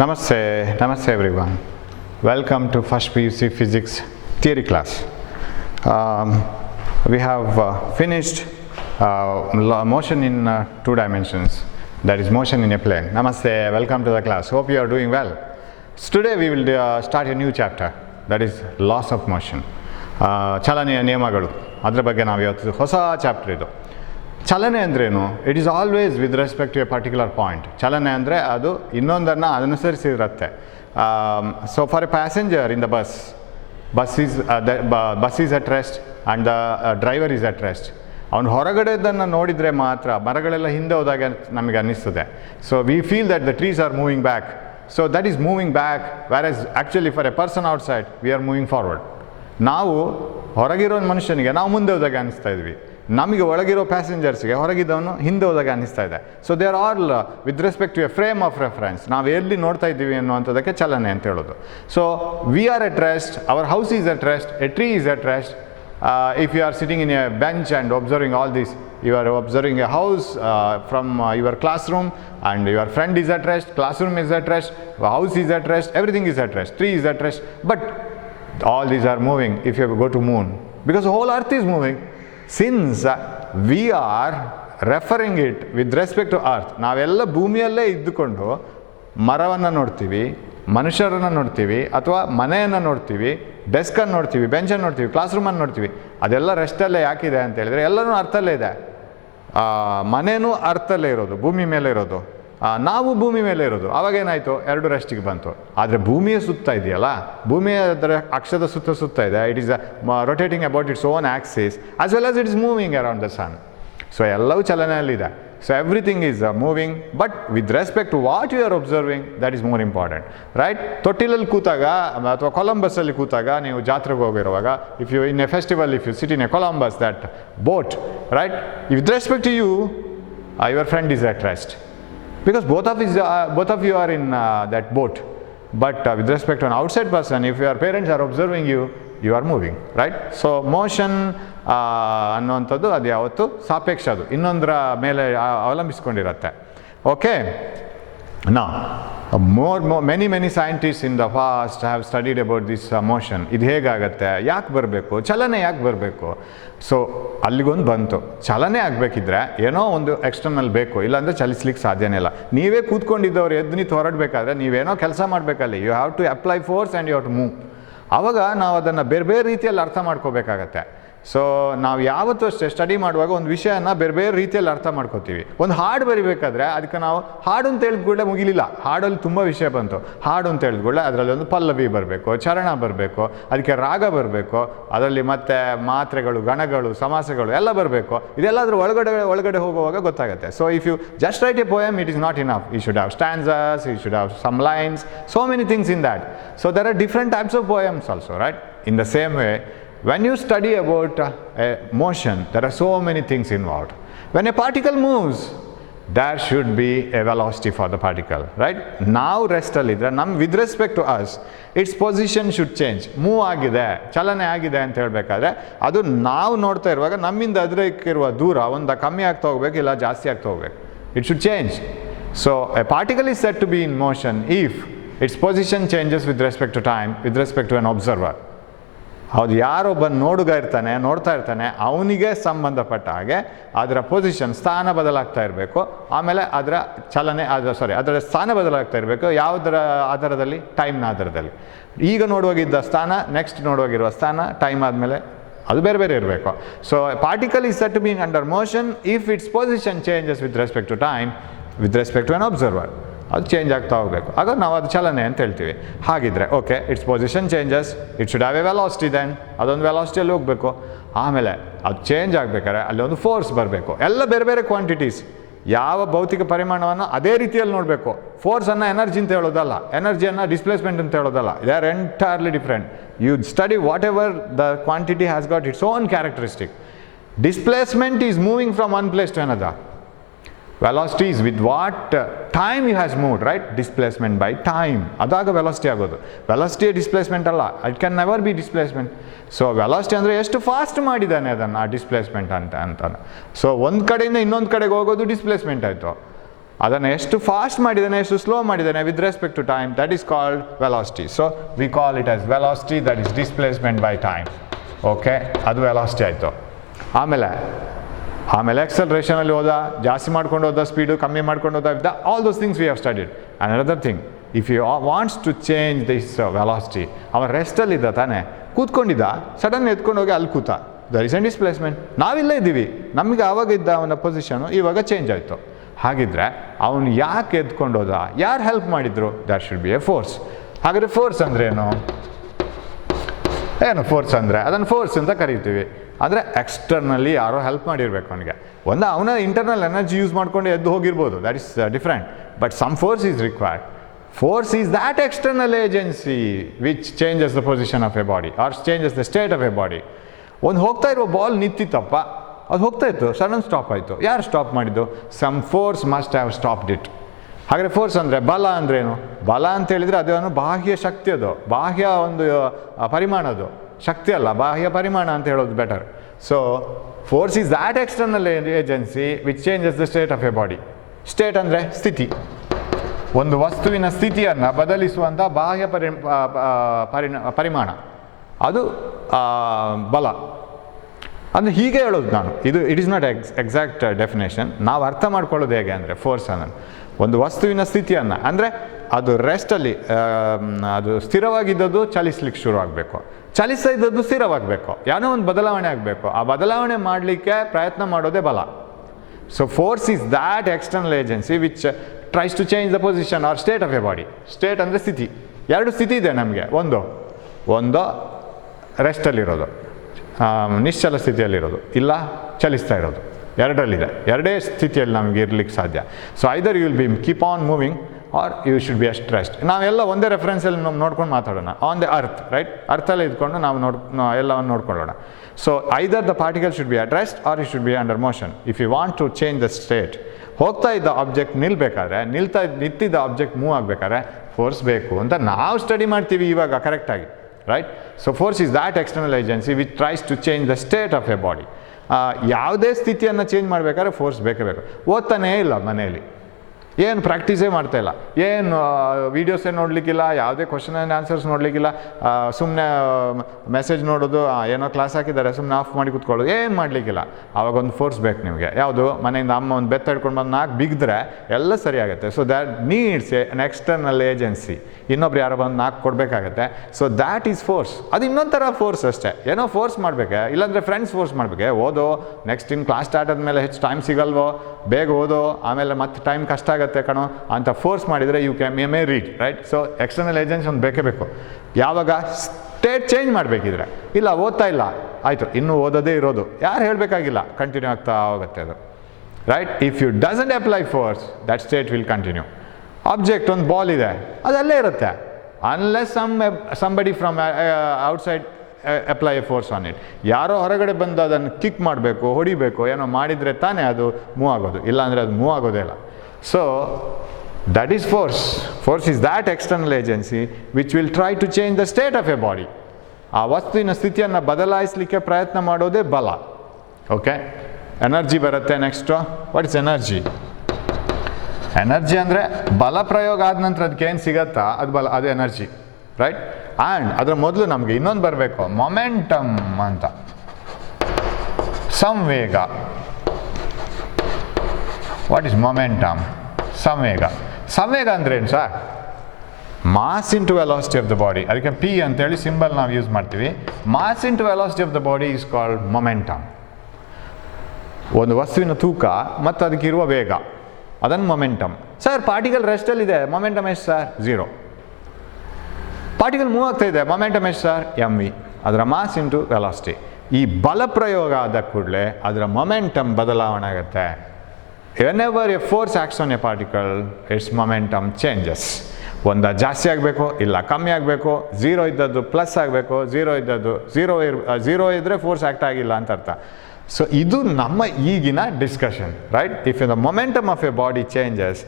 Namaste everyone. Welcome to first PUC Physics theory class. We have finished motion in 2 dimensions, that is motion in a plane. Namaste, welcome to the class. Hope you are doing well. So today we will start a new chapter, that is laws of motion. ಚಲನೆಯ ನಿಯಮಗಳು, ಅದರ ಬಗ್ಗೆ ನಾವು ಇವತ್ತು ಹೊಸ chapter ಇದು. ಚಲನೆ ಅಂದ್ರೇನು? It is always with respect to a particular point. ಚಲನೆ ಅಂದರೆ ಅದು ಇನ್ನೊಂದನ್ನು ಅನುಸರಿಸಿರುತ್ತೆ. So for a passenger in the bus is at rest and the driver is at rest. ಅವನು ಹೊರಗಡೆದನ್ನು ನೋಡಿದರೆ ಮಾತ್ರ ಮರಗಳೆಲ್ಲ ಹಿಂದೆ ಹೋದಾಗ ನಮಗೆ ಅನ್ನಿಸ್ತದೆ. So we feel that the trees are moving back. So that is moving back, whereas actually for a person outside we are moving forward. ನಾವು ಹೊರಗಿರೋ ಮನುಷ್ಯನಿಗೆ ನಾವು ಮುಂದೆ ಹೋದಾಗ ಅನ್ನಿಸ್ತಾ ಇದ್ವಿ, ನಮಗೆ ಒಳಗಿರೋ ಪ್ಯಾಸೆಂಜರ್ಸ್ಗೆ ಹೊರಗಿದ್ದವನು ಹಿಂದೆ ಹೋದಾಗ ಅನ್ನಿಸ್ತಾ ಇದೆ. So they are all with respect to a frame of reference. ನಾವು ಎಲ್ಲಿ ನೋಡ್ತಾ ಇದ್ದೀವಿ ಅನ್ನುವಂಥದ್ದಕ್ಕೆ ಚಲನೆ ಅಂತ ಹೇಳೋದು. So we are at rest, our house is at rest, a tree is at rest. If you are sitting in a bench and observing all this, you are observing a house from your classroom, and your friend is at rest, classroom is at rest, house is at rest, everything is at rest, tree is at rest. But all these are moving if you go to moon, because the whole earth is moving. Since we are referring it with respect to earth, ನಾವೆಲ್ಲ ಭೂಮಿಯಲ್ಲೇ ಇದ್ದುಕೊಂಡು ಮರವನ್ನು ನೋಡ್ತೀವಿ, ಮನುಷ್ಯರನ್ನು ನೋಡ್ತೀವಿ, ಅಥವಾ ಮನೆಯನ್ನು ನೋಡ್ತೀವಿ, ಡೆಸ್ಕನ್ನು ನೋಡ್ತೀವಿ, ಬೆಂಚನ್ನು ನೋಡ್ತೀವಿ, ಕ್ಲಾಸ್ ರೂಮನ್ನು ನೋಡ್ತೀವಿ. ಅದೆಲ್ಲ ರೆಸ್ಟಲ್ಲೇ ಯಾಕಿದೆ ಅಂತ ಹೇಳಿದರೆ ಎಲ್ಲನೂ ಅರ್ಥಲ್ಲೇ ಇದೆ. ಮನೆಯೂ ಅರ್ಥಲ್ಲೇ ಇರೋದು, ಭೂಮಿ ಮೇಲೆ ಇರೋದು, ನಾವು ಭೂಮಿ ಮೇಲೆ ಇರೋದು. ಆವಾಗೇನಾಯಿತು, ಎರಡು ರೆಸ್ಟಿಗೆ ಬಂತು. ಆದರೆ ಭೂಮಿಯ ಸುತ್ತ ಇದೆಯಲ್ಲ, ಭೂಮಿಯ ಅದರ ಅಕ್ಷದ ಸುತ್ತ ಇದೆ. It is rotating about its own axis as well as it is moving around the sun. So ಎಲ್ಲವೂ ಚಲನೆಯಲ್ಲಿದೆ. So everything is moving, but with respect to what you are observing, that is more important, right? ತೊಟ್ಟಿಲಲ್ಲಿ ಕೂತಾಗ ಅಥವಾ ಕೊಲಂಬಸ್ಸಲ್ಲಿ ಕೂತಾಗ, ನೀವು ಜಾತ್ರೆಗೆ ಹೋಗಿರುವಾಗ, if you in a festival, if you sit in a Columbus, that boat, right? With respect to you, your friend is at rest, because both of you are in that boat. But with respect to an outside person, if your parents are observing you, you are moving, right? So motion ಅನ್ನುವಂಥದ್ದು ಅದು ಯಾವತ್ತು ಸಾಪೇಕ್ಷ, ಅದು ಇನ್ನೊಂದರ ಮೇಲೆ ಅವಲಂಬಿಸ್ಕೊಂಡಿರುತ್ತೆ. Okay, ನಾ many scientist in the past have studied about this motion. ಇದು ಹೇಗಾಗತ್ತೆ, ಯಾಕೆ ಬರಬೇಕು, ಚಲನೆ ಯಾಕೆ ಬರಬೇಕು? ಸೊ ಅಲ್ಲಿಗೊಂದು ಬಂತು, ಚಲನೆ ಆಗಬೇಕಿದ್ರೆ ಏನೋ ಒಂದು ಎಕ್ಸ್ಟರ್ನಲ್ ಬೇಕು, ಇಲ್ಲಾಂದರೆ ಚಲಿಸ್ಲಿಕ್ಕೆ ಸಾಧ್ಯನೇ ಇಲ್ಲ. ನೀವೇ ಕೂತ್ಕೊಂಡಿದ್ದವ್ರು ಎದ್ದು ನಿಂತು ಹೊರಡಬೇಕಾದ್ರೆ ನೀವೇನೋ ಕೆಲಸ ಮಾಡಬೇಕಲ್ಲಿ. You have to apply force and you have to move. ಆವಾಗ ನಾವು ಅದನ್ನು ಬೇರೆ ಬೇರೆ ರೀತಿಯಲ್ಲಿ ಅರ್ಥ ಮಾಡ್ಕೋಬೇಕಾಗತ್ತೆ. ಸೊ ನಾವು ಯಾವತ್ತೂ ಅಷ್ಟೇ ಸ್ಟಡಿ ಮಾಡುವಾಗ ಒಂದು ವಿಷಯನ ಬೇರೆ ಬೇರೆ ರೀತಿಯಲ್ಲಿ ಅರ್ಥ ಮಾಡ್ಕೋತೀವಿ. ಒಂದು ಹಾಡು ಬರಿಬೇಕಾದ್ರೆ ಅದಕ್ಕೆ ನಾವು ಹಾಡು ಅಂತ ಹೇಳಿದ್ಕೊಳ್ಳೆ ಮುಗಿಲಿಲ್ಲ, ಹಾಡಲ್ಲಿ ತುಂಬ ವಿಷಯ ಬಂತು. ಹಾಡು ಅಂತ ಹೇಳಿದ್ಕೊಳ್ಳೆ ಅದರಲ್ಲಿ ಒಂದು ಪಲ್ಲವಿ ಬರಬೇಕು, ಚರಣ ಬರಬೇಕು, ಅದಕ್ಕೆ ರಾಗ ಬರಬೇಕು, ಅದರಲ್ಲಿ ಮತ್ತೆ ಮಾತ್ರೆಗಳು, ಗಣಗಳು, ಸಮಾಸಗಳು ಎಲ್ಲ ಬರಬೇಕು. ಇದೆಲ್ಲ ಅದ್ರ ಒಳಗಡೆ ಹೋಗುವಾಗ ಗೊತ್ತಾಗುತ್ತೆ. So if you just write a poem, it is not enough. You should have stanzas, you should have some lines, so many things in that. So there are different types of poems also, right? In the same way, when you study about motion, there are so many things involved. When a particle moves, there should be a velocity for the particle, right? Now rest alidre with respect to us, its position should change. Move agide, chalane agide anta helbekadre adu ನಾವು ನೋಡ್ತಾ ಇರುವಾಗ ನಮ್ಮಿಂದ ಅದಕ್ಕಿರುವ ದೂರ ಒಂದು ಕಮ್ಮಿ ಆಗ್ತಾ ಹೋಗಬೇಕು, ಇಲ್ಲ ಜಾಸ್ತಿ ಆಗ್ತಾ ಹೋಗಬೇಕು. It should change. So a particle is said to be in motion if its position changes with respect to time, with respect to an observer. ಹೌದು, ಯಾರೊಬ್ಬ ನೋಡ್ತಾ ಇರ್ತಾನೆ ಅವನಿಗೆ ಸಂಬಂಧಪಟ್ಟ ಹಾಗೆ ಅದರ ಪೊಸಿಷನ್, ಸ್ಥಾನ ಬದಲಾಗ್ತಾ ಇರಬೇಕು. ಆಮೇಲೆ ಅದರ ಚಲನೆ, ಅದರ ಸ್ಥಾನ ಬದಲಾಗ್ತಾ ಇರಬೇಕು. ಯಾವುದರ ಆಧಾರದಲ್ಲಿ? ಟೈಮ್ನ ಆಧಾರದಲ್ಲಿ. ಈಗ ನೋಡುವಾಗಿದ್ದ ಸ್ಥಾನ, ನೆಕ್ಸ್ಟ್ ನೋಡುವಾಗಿರುವ ಸ್ಥಾನ, ಟೈಮ್ ಆದಮೇಲೆ ಅದು ಬೇರೆ ಬೇರೆ ಇರಬೇಕು. So particle is set to being under motion if its position changes with respect to time, with respect to an observer. ಅದು ಚೇಂಜ್ ಆಗ್ತಾ ಹೋಗಬೇಕು, ಆಗ ನಾವು ಅದು ಚಲನೆ ಅಂತ ಹೇಳ್ತೀವಿ. ಹಾಗಿದ್ರೆ okay, its position changes, it should have a velocity. Then ಅದೊಂದು ವೆಲಾಸಿಟಿಯಲ್ಲಿ ಹೋಗಬೇಕು. ಆಮೇಲೆ ಅದು ಚೇಂಜ್ ಆಗಬೇಕಾದ್ರೆ ಅಲ್ಲಿ ಒಂದು ಫೋರ್ಸ್ ಬರಬೇಕು. ಎಲ್ಲ ಬೇರೆ ಬೇರೆ ಕ್ವಾಂಟಿಟೀಸ್, ಯಾವ ಭೌತಿಕ ಪರಿಮಾಣವನ್ನು ಅದೇ ರೀತಿಯಲ್ಲಿ ನೋಡಬೇಕು. ಫೋರ್ಸನ್ನು ಎನರ್ಜಿ ಅಂತ ಹೇಳೋದಲ್ಲ, ಎನರ್ಜಿಯನ್ನು ಡಿಸ್ಪ್ಲೇಸ್ಮೆಂಟ್ ಅಂತ ಹೇಳೋದಲ್ಲ. They are entirely different. You study whatever the quantity has got its own characteristic. Displacement is moving from one place to another. Velocity is with what time it has moved, right? Displacement by time. ಅದಾಗ velocity ಆಗೋದು. Velocity displacement ಅಲ್ಲ, it can never be displacement. So velocity ಅಂದರೆ ಎಷ್ಟು fast ಮಾಡಿದ್ದಾನೆ ಅದನ್ನು, ಆ displacement ಅಂತಾನೆ. So ಒಂದು ಕಡೆಯಿಂದ ಇನ್ನೊಂದು ಕಡೆಗೆ ಹೋಗೋದು ಡಿಸ್ಪ್ಲೇಸ್ಮೆಂಟ್ ಆಯಿತು. ಅದನ್ನು ಎಷ್ಟು ಫಾಸ್ಟ್ ಮಾಡಿದ್ದಾನೆ ಎಷ್ಟು ಸ್ಲೋ ಮಾಡಿದ್ದಾನೆ with respect to time, that is called velocity. So we call it as velocity, that is displacement by time. Okay, ಅದು ವೆಲಾಸಿಟಿ ಆಯಿತು. ಆಮೇಲೆ ಎಕ್ಸಲರೇಷನಲ್ಲಿ ಹೋದ, ಜಾಸ್ತಿ ಮಾಡ್ಕೊಂಡು ಹೋದ, ಸ್ಪೀಡು ಕಮ್ಮಿ ಮಾಡ್ಕೊಂಡು ಹೋದ, all those things we have studied. And another thing, if you wants to change this velocity, ಅವನು ರೆಸ್ಟಲ್ಲಿದ್ದ ತಾನೇ, ಕೂತ್ಕೊಂಡಿದ್ದ, ಸಡನ್ ಎತ್ಕೊಂಡು ಹೋಗಿ ಅಲ್ಲಿ ಕೂತ, ದರ್ ಇಸ್ ಎ ಡಿಸ್ಪ್ಲೇಸ್ಮೆಂಟ್. ನಾವಿಲ್ಲೇ ಇದ್ದೀವಿ, ನಮಗೆ ಆವಾಗ ಇದ್ದ ಅವನ ಪೊಸಿಷನು ಇವಾಗ ಚೇಂಜ್ ಆಯಿತು. ಹಾಗಿದ್ರೆ ಅವನು ಯಾಕೆ ಎತ್ಕೊಂಡು ಹೋದ, ಯಾರು ಹೆಲ್ಪ್ ಮಾಡಿದ್ರು? That should be A force. ಹಾಗಾದರೆ ಫೋರ್ಸ್ ಅಂದರೆ ಏನು ಫೋರ್ಸ್ ಅಂದರೆ ಅದನ್ನು ಫೋರ್ಸ್ ಅಂತ ಕರಿತೀವಿ. ಅಂದರೆ ಎಕ್ಸ್ಟರ್ನಲ್ಲಿ ಯಾರೋ ಹೆಲ್ಪ್ ಮಾಡಿರಬೇಕು ಅವನಿಗೆ. ಅವನ ಇಂಟರ್ನಲ್ ಎನರ್ಜಿ ಯೂಸ್ ಮಾಡ್ಕೊಂಡು ಎದ್ದು ಹೋಗಿರ್ಬೋದು, that is different, but some force is required. Force is that external agency which changes the position of a body or changes the state of a body. ಒಂದು ಹೋಗ್ತಾ ಇರೋ ball ನಿಂತಿತ್ತಪ್ಪ, ಅದು ಹೋಗ್ತಾ ಇತ್ತು, sudden stop ಆಯಿತು. ಯಾರು ಸ್ಟಾಪ್ ಮಾಡಿದ್ದು? Some force must have stopped it. ಹಾಗಾದರೆ ಫೋರ್ಸ್ ಅಂದರೆ ಬಲ ಅಂದ್ರೇನು? ಬಲ ಅಂತ ಹೇಳಿದರೆ ಅದೇನು ಬಾಹ್ಯ ಶಕ್ತಿ, ಅದು ಬಾಹ್ಯ ಒಂದು ಪರಿಮಾಣ, ಅದು ಶಕ್ತಿ ಅಲ್ಲ, ಬಾಹ್ಯ ಪರಿಮಾಣ ಅಂತ ಹೇಳೋದು better. So force is that external agency which changes the state of a body. State ಅಂದರೆ ಸ್ಥಿತಿ, ಒಂದು ವಸ್ತುವಿನ ಸ್ಥಿತಿಯನ್ನು ಬದಲಿಸುವಂಥ ಬಾಹ್ಯ ಪರಿಮಾಣ, ಅದು ಬಲ. ಅಂದರೆ ಹೀಗೆ ಹೇಳೋದು ನಾನು, it is not exact definition. ನಾವು ಅರ್ಥ ಮಾಡ್ಕೊಳ್ಳೋದು ಹೇಗೆ ಅಂದರೆ, ಫೋರ್ಸ್ ಅನ್ನೋದು ಒಂದು ವಸ್ತುವಿನ ಸ್ಥಿತಿಯನ್ನು, ಅಂದರೆ ಅದು ರೆಸ್ಟಲ್ಲಿ, ಅದು ಸ್ಥಿರವಾಗಿದ್ದದ್ದು ಚಲಿಸ್ಲಿಕ್ಕೆ ಶುರು ಆಗಬೇಕು, ಚಲಿಸ್ತಾ ಇದ್ದದ್ದು ಸ್ಥಿರವಾಗಬೇಕು, ಏನೋ ಒಂದು ಬದಲಾವಣೆ ಆಗಬೇಕು. ಆ ಬದಲಾವಣೆ ಮಾಡಲಿಕ್ಕೆ ಪ್ರಯತ್ನ ಮಾಡೋದೇ ಬಲ. So force is that external agency which tries to change the position or state of a body. State ಅಂದರೆ ಸ್ಥಿತಿ. ಎರಡು ಸ್ಥಿತಿ ಇದೆ ನಮಗೆ, ಒಂದು ರೆಸ್ಟಲ್ಲಿರೋದು, ನಿಶ್ಚಲ ಸ್ಥಿತಿಯಲ್ಲಿರೋದು, ಇಲ್ಲ ಚಲಿಸ್ತಾ ಇರೋದು. ಎರಡರಲ್ಲಿದೆ, ಎರಡೇ ಸ್ಥಿತಿಯಲ್ಲಿ ನಮಗೆ ಇರಲಿಕ್ಕೆ ಸಾಧ್ಯ. So either you will be keep on moving or you should be at rest. ನಾವೆಲ್ಲ ಒಂದೇ ರೆಫರೆನ್ಸಲ್ಲಿ ನೋಡ್ಕೊಂಡು ಮಾತಾಡೋಣ. ಆನ್ ದ ಅರ್ತ್, ರೈಟ್, ಅರ್ಥಲ್ಲೇ ಇದ್ಕೊಂಡು ನಾವು ಎಲ್ಲವನ್ನು ನೋಡ್ಕೊಳ್ಳೋಣ. So either the particle should be at rest or you should be under motion if you want to change the state. ಹೋಗ್ತಾ ಇದ್ದ ಆಬ್ಜೆಕ್ಟ್ ನಿಲ್ಬೇಕಾದ್ರೆ, ನಿಂತಿದ್ದ ಆಬ್ಜೆಕ್ಟ್ ಮೂವ್ ಆಗಬೇಕಾದ್ರೆ ಫೋರ್ಸ್ ಬೇಕು ಅಂತ ನಾವು ಸ್ಟಡಿ ಮಾಡ್ತೀವಿ ಇವಾಗ ಕರೆಕ್ಟಾಗಿ, right. So force is that external agency which tries to change the state of a body. ಯಾವುದೇ ಸ್ಥಿತಿಯನ್ನು ಚೇಂಜ್ ಮಾಡಬೇಕಾದ್ರೆ ಫೋರ್ಸ್ ಬೇಕೇ ಬೇಕು. ಓದ್ತಾನೇ ಇಲ್ಲ ಮನೆಯಲ್ಲಿ, ಏನು ಪ್ರಾಕ್ಟೀಸೇ ಮಾಡ್ತಾಯಿಲ್ಲ, ಏನು ವೀಡಿಯೋಸೇ ನೋಡಲಿಕ್ಕಿಲ್ಲ, ಯಾವುದೇ ಕ್ವಶನ್ ಆ್ಯಂಡ್ ಆನ್ಸರ್ಸ್ ನೋಡಲಿಕ್ಕಿಲ್ಲ, ಸುಮ್ಮನೆ ಮೆಸೇಜ್ ನೋಡೋದು, ಏನೋ ಕ್ಲಾಸ್ ಹಾಕಿದ್ದಾರೆ ಸುಮ್ಮನೆ ಆಫ್ ಮಾಡಿ ಕೂತ್ಕೊಳ್ಳೋದು, ಏನು ಮಾಡಲಿಕ್ಕಿಲ್ಲ. ಆವಾಗ ಒಂದು ಫೋರ್ಸ್ ಬೇಕು ನಿಮಗೆ. ಯಾವುದು? ಮನೆಯಿಂದ ಅಮ್ಮ ಒಂದು ಬೆತ್ತ ಹಿಡ್ಕೊಂಡು ಬಂದು 4 ಬಿಗಿದ್ರೆ ಎಲ್ಲ ಸರಿಯಾಗುತ್ತೆ. So that needs an external agency. ಇನ್ನೊಬ್ರು ಯಾರೋ ಬಂದು 4 ಕೊಡಬೇಕಾಗತ್ತೆ. So that is force. ಅದು ಇನ್ನೊಂದು ಥರ ಫೋರ್ಸ್ ಅಷ್ಟೇ. ಏನೋ ಫೋರ್ಸ್ ಮಾಡಬೇಕೆ, ಇಲ್ಲಾಂದರೆ ಫ್ರೆಂಡ್ಸ್ ಫೋರ್ಸ್ ಮಾಡಬೇಕೆ, ಓದೋ, ನೆಕ್ಸ್ಟ್ ಇನ್ನು ಕ್ಲಾಸ್ ಸ್ಟಾರ್ಟ್ ಆದಮೇಲೆ ಹೆಚ್ಚು ಟೈಮ್ ಸಿಗಲ್ವೋ, ಬೇಗ ಓದೋ, ಆಮೇಲೆ ಮತ್ತೆ ಟೈಮ್ ಕಷ್ಟ ಆಗುತ್ತೆ ಕಣೋ ಅಂತ ಫೋರ್ಸ್ ಮಾಡಿದರೆ you may read, right. So external agency ಒಂದು ಬೇಕೇ ಬೇಕು. ಯಾವಾಗ? ಸ್ಟೇಟ್ ಚೇಂಜ್ ಮಾಡಬೇಕಿದ್ರೆ. ಇಲ್ಲ ಓದ್ತಾ ಇಲ್ಲ, ಆಯಿತು, ಇನ್ನೂ ಓದೋದೇ ಇರೋದು, ಯಾರು ಹೇಳಬೇಕಾಗಿಲ್ಲ, ಕಂಟಿನ್ಯೂ ಆಗ್ತಾ ಹೋಗುತ್ತೆ ಅದು, right. If you doesn't apply force, that state will continue. Object ಒಂದು ಬಾಲ್ ಇದೆ, ಅದಲ್ಲೇ ಇರುತ್ತೆ, unless somebody from outside apply a force on it. ಯಾರೋ ಹೊರಗಡೆ ಬಂದು ಅದನ್ನು ಕಿಕ್ ಮಾಡಬೇಕು, ಹೊಡಿಬೇಕು, ಏನೋ ಮಾಡಿದರೆ ತಾನೇ ಅದು ಮೂವ್ ಆಗೋದು, ಇಲ್ಲಾಂದರೆ ಅದು ಮೂವ್ ಆಗೋದೇ ಇಲ್ಲ. So that is force. Force is that external agency which will try to change the state of a body. ಆ ವಸ್ತುವಿನ ಸ್ಥಿತಿಯನ್ನು ಬದಲಾಯಿಸಲಿಕ್ಕೆ ಪ್ರಯತ್ನ ಮಾಡೋದೇ ಬಲ. ಓಕೆ, ಎನರ್ಜಿ ಬರುತ್ತೆ next. What is energy? Energy ಅಂದರೆ ಬಲ ಪ್ರಯೋಗ ಆದ ನಂತರ ಅದಕ್ಕೆ ಏನು ಸಿಗತ್ತಾ ಅದು ಬಲ, ಅದು ಎನರ್ಜಿ, ರೈಟ್. ಆ್ಯಂಡ್ ಅದರ ಮೊದಲು ನಮಗೆ ಇನ್ನೊಂದು ಬರಬೇಕು, ಮೊಮೆಂಟಮ್ ಅಂತ, ಸಂವೇಗ. What is momentum? ಸಂವೇಗ. ಸಂವೇಗ ಅಂದ್ರೆ ಏನು sir? Mass into velocity of the body. ಅದಕ್ಕೆ ಪಿ ಅಂತೇಳಿ ಸಿಂಬಲ್ ನಾವು ಯೂಸ್ ಮಾಡ್ತೀವಿ. Mass into velocity of the body is called momentum. ಒಂದು ವಸ್ತುವಿನ ತೂಕ ಮತ್ತು ಅದಕ್ಕಿರುವ ವೇಗ, ಅದನ್ನು ಮೊಮೆಂಟಮ್. ಸರ್ ಪಾರ್ಟಿಕಲ್ ರೆಸ್ಟಲ್ಲಿದೆ, ಮೊಮೆಂಟಮ್ ಎಷ್ಟು ಸರ್? 0. ಪಾರ್ಟಿಕಲ್ ಮೂವ್ ಆಗ್ತಾ ಇದೆ, ಮೊಮೆಂಟಮ್ ಎಷ್ಟು ಸರ್? mv. ಅದರ ಮಾಸ್ ಇಂಟು ವೆಲಾಸಿಟಿ. ಈ ಬಲ ಪ್ರಯೋಗ ಆದ ಕೂಡಲೇ ಅದರ ಮೊಮೆಂಟಮ್ ಬದಲಾವಣೆ ಆಗುತ್ತೆ. whenever a force acts on a particle, its momentum changes. ಒಂದು ಜಾಸ್ತಿ ಆಗಬೇಕು, ಇಲ್ಲ ಕಮ್ಮಿ ಆಗಬೇಕು, 0 ಇದ್ದದ್ದು ಪ್ಲಸ್ ಆಗಬೇಕು, 0 ಇದ್ದದ್ದು 0 ಇದ್ದರೆ ಫೋರ್ಸ್ ಆ್ಯಕ್ಟ್ ಆಗಿಲ್ಲ ಅಂತ ಅರ್ಥ. ಸೊ ಇದು ನಮ್ಮ ಈಗಿನ discussion, right. If the momentum of a body changes,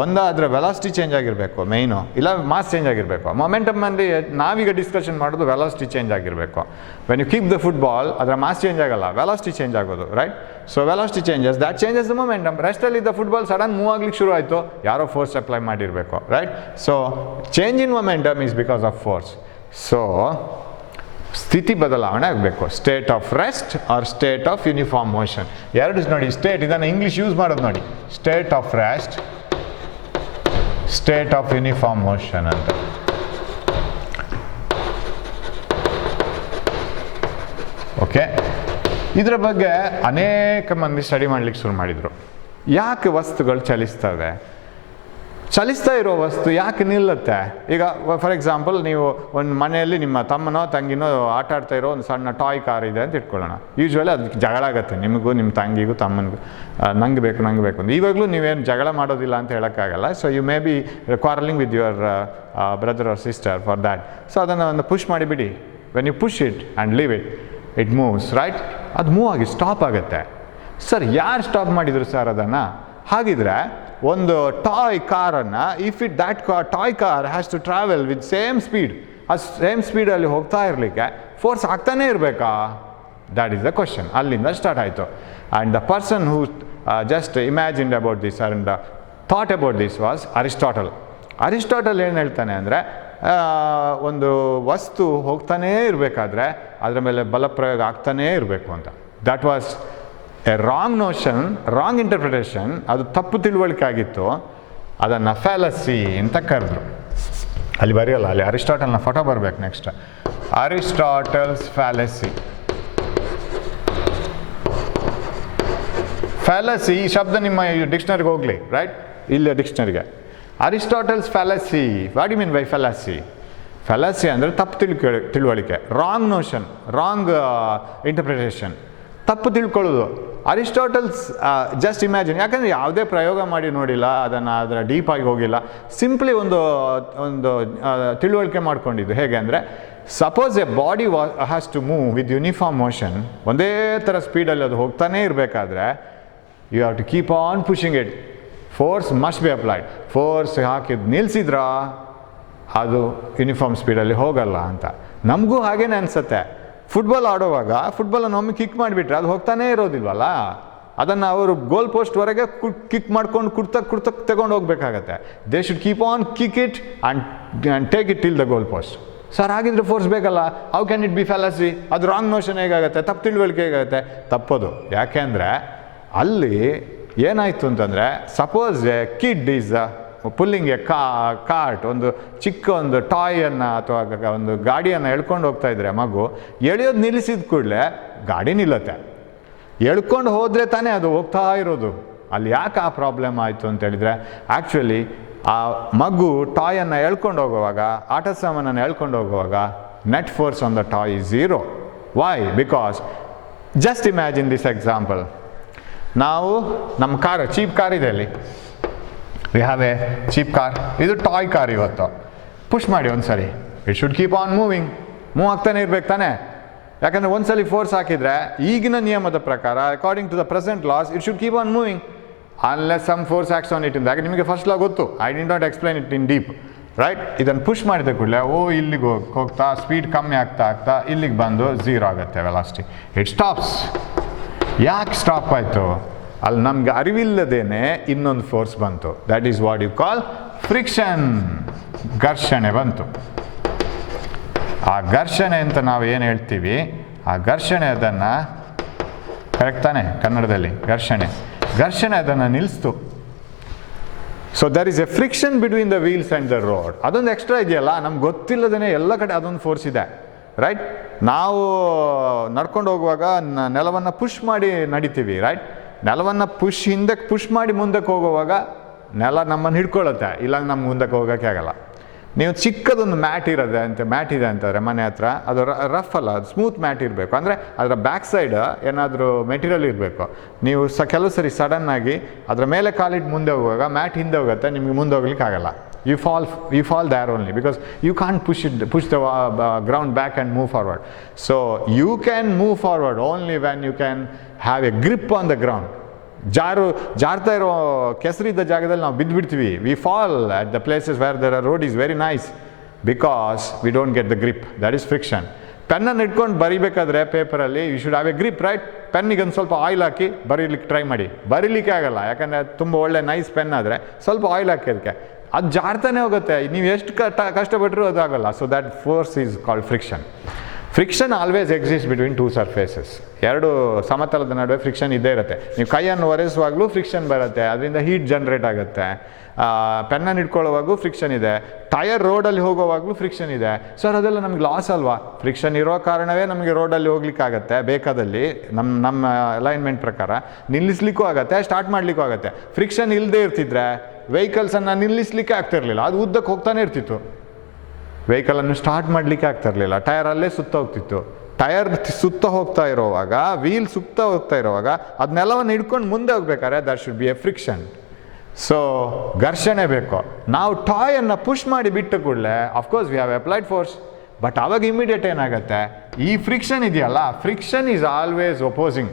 ಒಂದು ಅದರ ವೆಲಾಸಿಟಿ ಚೇಂಜ್ ಆಗಿರಬೇಕು ಮೇಯ್ನು, ಇಲ್ಲ ಮಾಸ್ ಚೇಂಜ್ ಆಗಿರಬೇಕು. ಮೊಮೆಂಟಮಲ್ಲಿ ನಾವೀಗ ಡಿಸ್ಕಷನ್ ಮಾಡೋದು ವೆಲಾಸಿಟಿ ಚೇಂಜ್ ಆಗಿರಬೇಕು. When you keep the football ಅದರ ಮಾಸ್ ಚೇಂಜ್ ಆಗಲ್ಲ, ವೆಲಾಸಿಟಿ ಚೇಂಜ್ ಆಗೋದು, right. So velocity changes, that changes the momentum. ರೆಸ್ಟಲ್ಲಿದ್ದ ಫುಟ್ಬಾಲ್ ಸಡನ್ ಮೂವ್ ಆಗ್ಲಿಕ್ಕೆ ಶುರು ಆಯಿತು, ಯಾರೋ ಫೋರ್ಸ್ ಅಪ್ಲೈ ಮಾಡಿರಬೇಕು, right? So change in momentum is because of force. So ಸ್ಥಿತಿ ಬದಲಾವಣೆ ಆಗಬೇಕು, state of rest or state of uniform motion. ಎರಡು ನೋಡಿ, ಸ್ಟೇಟ್ ಇದನ್ನು ಇಂಗ್ಲೀಷ್ ಯೂಸ್ ಮಾಡೋದು ನೋಡಿ, state of rest, state of uniform motion ಅಂತ. ಓಕೆ, ಇದರ ಬಗ್ಗೆ ಅನೇಕ ಮಂದಿ ಸ್ಟಡಿ ಮಾಡಲಿಕ್ಕೆ ಶುರು ಮಾಡಿದರು. ಯಾಕೆ ವಸ್ತುಗಳು ಚಲಿಸ್ತವೆ? ಚಲಿಸ್ತಾ ಇರೋ ವಸ್ತು ಯಾಕೆ ನಿಲ್ಲುತ್ತೆ? ಈಗ ಫಾರ್ ಎಕ್ಸಾಂಪಲ್, ನೀವು ಒಂದು ಮನೆಯಲ್ಲಿ ನಿಮ್ಮ ತಮ್ಮನೋ ತಂಗಿನೋ ಆಟ ಆಡ್ತಾ ಇರೋ ಒಂದು ಸಣ್ಣ ಟಾಯ್ ಕಾರ್ ಇದೆ ಅಂತ ಇಟ್ಕೊಳ್ಳೋಣ. ಯೂಶ್ವಲಿ ಅದಕ್ಕೆ ಜಗಳ ಆಗುತ್ತೆ, ನಿಮಗೂ ನಿಮ್ಮ ತಂಗಿಗೂ ತಮ್ಮನಿಗೂ, ನಂಗೆ ಬೇಕು ನಂಗೆ ಬೇಕು ಅಂತ. ಇವಾಗಲೂ ನೀವೇನು ಜಗಳ ಮಾಡೋದಿಲ್ಲ ಅಂತ ಹೇಳೋಕ್ಕಾಗಲ್ಲ. So you may be quarrelling with your brother or sister for that. So ಅದನ್ನು ಒಂದು ಪುಷ್ ಮಾಡಿಬಿಡಿ. When you push it and leave it, it moves, right? ಅದು ಮೂವ್ ಆಗಿ ಸ್ಟಾಪ್ ಆಗುತ್ತೆ. ಸರ್ ಯಾರು ಸ್ಟಾಪ್ ಮಾಡಿದರು ಸರ್ ಅದನ್ನು? ಹಾಗಿದ್ರೆ ಒಂದು ಟಾಯ್ ಕಾರನ್ನು, if it that toy car has to travel with same speed, ಆ ಸೇಮ್ ಸ್ಪೀಡಲ್ಲಿ ಹೋಗ್ತಾ ಇರಲಿಕ್ಕೆ ಫೋರ್ಸ್ ಆಗ್ತಾನೇ ಇರಬೇಕಾ? That is the question. ಅಲ್ಲಿಂದ ಸ್ಟಾರ್ಟ್ ಆಯಿತು. And the person who just imagined about this and thought about this was Aristotle. Aristotle ಏನು ಹೇಳ್ತಾನೆ ಅಂದರೆ, ಒಂದು ವಸ್ತು ಹೋಗ್ತಾನೇ ಇರಬೇಕಾದ್ರೆ ಅದರ ಮೇಲೆ ಬಲಪ್ರಯೋಗ ಆಗ್ತಾನೇ ಇರಬೇಕು ಅಂತ. That was A wrong notion, wrong interpretation. ಅದು ತಪ್ಪು ತಿಳುವಳಿಕೆ ಆಗಿತ್ತು. ಅದನ್ನು ಫ್ಯಾಲಸಿ ಅಂತ ಕರೆದ್ರು. ಅಲ್ಲಿ ಬರೆಯಲ್ಲ, ಅಲ್ಲಿ ಅರಿಸ್ಟಾಟಲ್ನ ಫೋಟೋ ಬರಬೇಕು ನೆಕ್ಸ್ಟ್. Aristotle's fallacy. ಫ್ಯಾಲಸಿ ಈ ಶಬ್ದ ನಿಮ್ಮ ಡಿಕ್ಷನರಿಗೆ ಹೋಗಲಿ, ರೈಟ್? ಇಲ್ಲಿ ಡಿಕ್ಷನರಿಗೆ Aristotle's fallacy. What you mean by fallacy? Fallacy ಅಂದರೆ ತಪ್ಪು ತಿಳುವಳಿಕೆ, ರಾಂಗ್ ನೋಷನ್, ರಾಂಗ್ ಇಂಟರ್ಪ್ರಿಟೇಷನ್, ತಪ್ಪು ತಿಳ್ಕೊಳ್ಳೋದು. ಅರಿಸ್ಟಾಟಲ್ಸ್ ಜಸ್ಟ್ ಇಮ್ಯಾಜಿನ್, ಯಾಕಂದರೆ ಯಾವುದೇ ಪ್ರಯೋಗ ಮಾಡಿ ನೋಡಿಲ್ಲ, ಅದನ್ನು ಅದರ ಡೀಪಾಗಿ ಹೋಗಿಲ್ಲ, ಸಿಂಪ್ಲಿ ಒಂದು ತಿಳುವಳಿಕೆ ಮಾಡ್ಕೊಂಡಿದ್ದು. ಹೇಗೆ ಅಂದರೆ, suppose a body has to move with uniform motion, ಒಂದೇ ಥರ ಸ್ಪೀಡಲ್ಲಿ ಅದು ಹೋಗ್ತಾನೇ ಇರಬೇಕಾದ್ರೆ you have to keep on pushing it. Force must be applied. Force ಹಾಕಿದ್ದು ನಿಲ್ಲಿಸಿದ್ರಾ ಅದು ಯೂನಿಫಾರ್ಮ್ ಸ್ಪೀಡಲ್ಲಿ ಹೋಗಲ್ಲ ಅಂತ. ನಮಗೂ ಹಾಗೇನೆ ಅನಿಸುತ್ತೆ. ಫುಟ್ಬಾಲ್ ಆಡುವಾಗ ಫುಟ್ಬಾಲನ್ನು ಒಮ್ಮೆ ಕಿಕ್ ಮಾಡಿಬಿಟ್ರೆ ಅದು ಹೋಗ್ತಾನೇ ಇರೋದಿಲ್ವಲ್ಲ, ಅದನ್ನು ಅವರು ಗೋಲ್ ಪೋಸ್ಟ್ವರೆಗೆ ಕಿಕ್ ಮಾಡ್ಕೊಂಡು ಕುಡ್ತಕ್ಕೆ ತಗೊಂಡು ಹೋಗ್ಬೇಕಾಗತ್ತೆ. They should keep on kick it and take it till the goal post. Sir ಹಾಗಿದ್ರೆ ಫೋರ್ಸ್ ಬೇಕಲ್ಲ, how can it be fallacy? ಅದು ರಾಂಗ್ ನೋಷನ್ ಹೇಗಾಗುತ್ತೆ? ತಪ್ಪು ತಿಳುವಳಿಕೆ ಹೇಗಾಗುತ್ತೆ? ತಪ್ಪೋದು. ಯಾಕೆಂದರೆ ಅಲ್ಲಿ ಏನಾಯಿತು ಅಂತಂದರೆ, suppose a kid is pulling a cart, ಒಂದು ಚಿಕ್ಕ ಒಂದು ಟಾಯನ್ನು ಅಥವಾ ಒಂದು ಗಾಡಿಯನ್ನು ಎಳ್ಕೊಂಡು ಹೋಗ್ತಾ ಇದ್ರೆ ಮಗು, ಎಳೆಯೋದು ನಿಲ್ಲಿಸಿದ ಕೂಡಲೇ ಗಾಡಿ ನಿಲ್ಲುತ್ತೆ. ಎಳ್ಕೊಂಡು ಹೋದರೆ ತಾನೇ ಅದು ಹೋಗ್ತಾ ಇರೋದು. ಅಲ್ಲಿ ಯಾಕೆ ಆ ಪ್ರಾಬ್ಲಮ್ ಆಯಿತು ಅಂತೇಳಿದರೆ, ಆ್ಯಕ್ಚುಲಿ ಆ ಮಗು ಟಾಯನ್ನು ಎಳ್ಕೊಂಡು ಹೋಗುವಾಗ, ಆಟದ ಸಾಮಾನನ್ನು ಎಳ್ಕೊಂಡು ಹೋಗುವಾಗ net force on the toy is zero. Why? Because just imagine this example. ನಾವು ನಮ್ಮ ಕಾರ್, ಚೀಪ್ ಕಾರ್ ಇದೆ ಅಲ್ಲಿ, we have a cheap car, ಇದು ಟಾಯ್ ಕಾರ್. ಇವತ್ತು ಪುಷ್ ಮಾಡಿ ಒಂದ್ಸರಿ, it should keep on move ಆಗ್ತಾನೆ ಇರ್ಬೇಕು ತಾನೆ. ಯಾಕಂದರೆ ಒಂದ್ಸಲಿ ಫೋರ್ಸ್ ಹಾಕಿದರೆ ಈಗಿನ ನಿಯಮದ ಪ್ರಕಾರ, according to the present laws, it should keep on moving unless some force acts on it. ಯಾಕೆ ನಿಮಗೆ ಫಸ್ಟ್ ಲಾ ಗೊತ್ತು, I did not explain it in deep, right? ಇದನ್ನು ಪುಷ್ ಮಾಡಿದ ಕೂಡಲೇ ಇಲ್ಲಿಗೆ ಹೋಗ್ತಾ ಸ್ಪೀಡ್ ಕಮ್ಮಿ ಆಗ್ತಾ ಇಲ್ಲಿಗೆ ಬಂದು ಝೀರೋ ಆಗುತ್ತೆ ವೆಲಾಸಿಟಿ. It stops. ಯಾಕೆ ಸ್ಟಾಪ್ ಆಯಿತು? ಅಲ್ಲಿ ನಮ್ಗೆ ಅರಿವಿಲ್ಲದೇನೆ ಇನ್ನೊಂದು ಫೋರ್ಸ್ ಬಂತು. That is what you call friction. ಘರ್ಷಣೆ ಬಂತು. ಆ ಘರ್ಷಣೆ ಅಂತ ನಾವು ಏನು ಹೇಳ್ತೀವಿ, ಆ ಘರ್ಷಣೆ ಅದನ್ನು, ಕರೆಕ್ಟ್ ತಾನೆ ಕನ್ನಡದಲ್ಲಿ? ಘರ್ಷಣೆ ಅದನ್ನು ನಿಲ್ಲಿಸ್ತು. So there is a friction between the wheels and the road. ಅದೊಂದು ಎಕ್ಸ್ಟ್ರಾ ಇದೆಯಲ್ಲ, ನಮ್ಗೆ ಗೊತ್ತಿಲ್ಲದೇ ಎಲ್ಲ ಕಡೆ ಅದೊಂದು ಫೋರ್ಸ್ ಇದೆ, ರೈಟ್? ನಾವು ನಡ್ಕೊಂಡು ಹೋಗುವಾಗ ನೆಲವನ್ನು ಪುಷ್ ಮಾಡಿ ನಡಿತೀವಿ, ರೈಟ್? ನೆಲವನ್ನು ಹಿಂದಕ್ಕೆ ಪುಷ್ ಮಾಡಿ ಮುಂದಕ್ಕೆ ಹೋಗುವಾಗ ನೆಲ ನಮ್ಮನ್ನು ಹಿಡ್ಕೊಳ್ಳುತ್ತೆ, ಇಲ್ಲ ನಮ್ಗೆ ಮುಂದಕ್ಕೆ ಹೋಗೋಕ್ಕೆ ಆಗಲ್ಲ. ನೀವು ಚಿಕ್ಕದೊಂದು ಮ್ಯಾಟ್ ಇದೆ ಅಂತಂದರೆ ಮನೆ ಹತ್ರ, ಅದು ರಫ್ ಅಲ್ಲ, ಅದು ಸ್ಮೂತ್ ಮ್ಯಾಟ್ ಇರಬೇಕು. ಅಂದರೆ ಅದರ ಬ್ಯಾಕ್ ಸೈಡ್ ಏನಾದರೂ ಮೆಟೀರಿಯಲ್ ಇರಬೇಕು. ನೀವು ಕೆಲವು ಸರಿ ಸಡನ್ನಾಗಿ ಅದರ ಮೇಲೆ ಕಾಲಿಟ್ಟು ಮುಂದೆ ಹೋಗುವಾಗ ಮ್ಯಾಟ್ ಹಿಂದೆ ಹೋಗುತ್ತೆ, ನಿಮಗೆ ಮುಂದೆ ಹೋಗ್ಲಿಕ್ಕೆ ಆಗಲ್ಲ. You fall there only because you can't push the ground back and move forward. So you can move forward only when you can have a grip on the ground. ಜಾರ್ತಾ ಇರೋ ಕೆಸರಿದ್ದ ಜಾಗದಲ್ಲಿ ನಾವು ಬಿದ್ದುಬಿಡ್ತೀವಿ. We fall at the places where the road is very nice because we don't get the grip. That is friction. ಪೆನ್ನನ್ನು ಇಟ್ಕೊಂಡು ಬರಿಬೇಕಾದ್ರೆ ಪೇಪರಲ್ಲಿ you should have a grip right. ಪೆನ್ನಿಗೆ ಒಂದು ಸ್ವಲ್ಪ ಆಯಿಲ್ ಹಾಕಿ ಬರೀಲಿಕ್ಕೆ ಟ್ರೈ ಮಾಡಿ. ಬರೀಲಿಕ್ಕೆ ಆಗಲ್ಲ, ಯಾಕಂದರೆ ಅದು ತುಂಬ ಒಳ್ಳೆ ನೈಸ್ ಪೆನ್ ಆದರೆ ಸ್ವಲ್ಪ ಆಯಿಲ್ ಹಾಕಿ ಅದಕ್ಕೆ, ಅದು ಜಾರ್ತಾನೆ ಹೋಗುತ್ತೆ. ನೀವು ಎಷ್ಟು ಕಷ್ಟಪಟ್ಟರೂ ಅದು ಆಗೋಲ್ಲ. So that force is called friction. Friction always exist between two surfaces. ಎರಡು ಸಮತಲದ ನಡುವೆ ಫ್ರಿಕ್ಷನ್ ಇದ್ದೇ ಇರುತ್ತೆ. ನೀವು ಕೈಯನ್ನು ಒರೆಸುವಾಗಲೂ ಫ್ರಿಕ್ಷನ್ ಬರುತ್ತೆ, ಅದರಿಂದ ಹೀಟ್ ಜನ್ರೇಟ್ ಆಗುತ್ತೆ. ಪೆನ್ನನ್ನು ಇಟ್ಕೊಳ್ಳೋವಾಗೂ ಫ್ರಿಕ್ಷನ್ ಇದೆ, ಟಯರ್ ರೋಡಲ್ಲಿ ಹೋಗೋವಾಗಲೂ ಫ್ರಿಕ್ಷನ್ ಇದೆ. ಸರ್ ಅದೆಲ್ಲ ನಮಗೆ ಲಾಸ್ ಅಲ್ವಾ? ಫ್ರಿಕ್ಷನ್ ಇರೋ ಕಾರಣವೇ ನಮಗೆ ರೋಡಲ್ಲಿ ಹೋಗ್ಲಿಕ್ಕಾಗತ್ತೆ ಬೇಕಾದಲ್ಲಿ, ನಮ್ಮ ಅಲೈನ್ಮೆಂಟ್ ಪ್ರಕಾರ ನಿಲ್ಲಿಸ್ಲಿಕ್ಕೂ ಆಗುತ್ತೆ, ಸ್ಟಾರ್ಟ್ ಮಾಡಲಿಕ್ಕೂ ಆಗುತ್ತೆ. ಫ್ರಿಕ್ಷನ್ ಇಲ್ಲದೆ ಇರ್ತಿದ್ರೆ ವೆಹಿಕಲ್ಸನ್ನು ನಿಲ್ಲಿಸಲಿಕ್ಕೆ ಆಗ್ತಿರಲಿಲ್ಲ, ಅದು ಉದ್ದಕ್ಕೆ ಹೋಗ್ತಾನೆ ಇರ್ತಿತ್ತು. ವೆಹಿಕಲನ್ನು ಸ್ಟಾರ್ಟ್ ಮಾಡಲಿಕ್ಕೆ ಆಗ್ತಿರಲಿಲ್ಲ, ಟಯರಲ್ಲೇ ಸುತ್ತ ಹೋಗ್ತಿತ್ತು. ಟಯರ್ ಸುತ್ತ ಹೋಗ್ತಾ ಇರೋವಾಗ, ವೀಲ್ ಸುತ್ತ ಹೋಗ್ತಾ ಇರೋವಾಗ ಅದನ್ನೆಲ್ಲವನ್ನು ಹಿಡ್ಕೊಂಡು ಮುಂದೆ ಹೋಗ್ಬೇಕಾದ್ರೆ there should be a friction. So ಘರ್ಷಣೆ ಬೇಕು. ನಾವು ಟಾಯನ್ನು ಪುಷ್ ಮಾಡಿ ಬಿಟ್ಟ ಕೂಡಲೇ of course we have applied force, but ಆವಾಗ ಇಮಿಡಿಯೇಟ್ ಏನಾಗುತ್ತೆ, ಈ ಫ್ರಿಕ್ಷನ್ ಇದೆಯಲ್ಲ, friction is always opposing.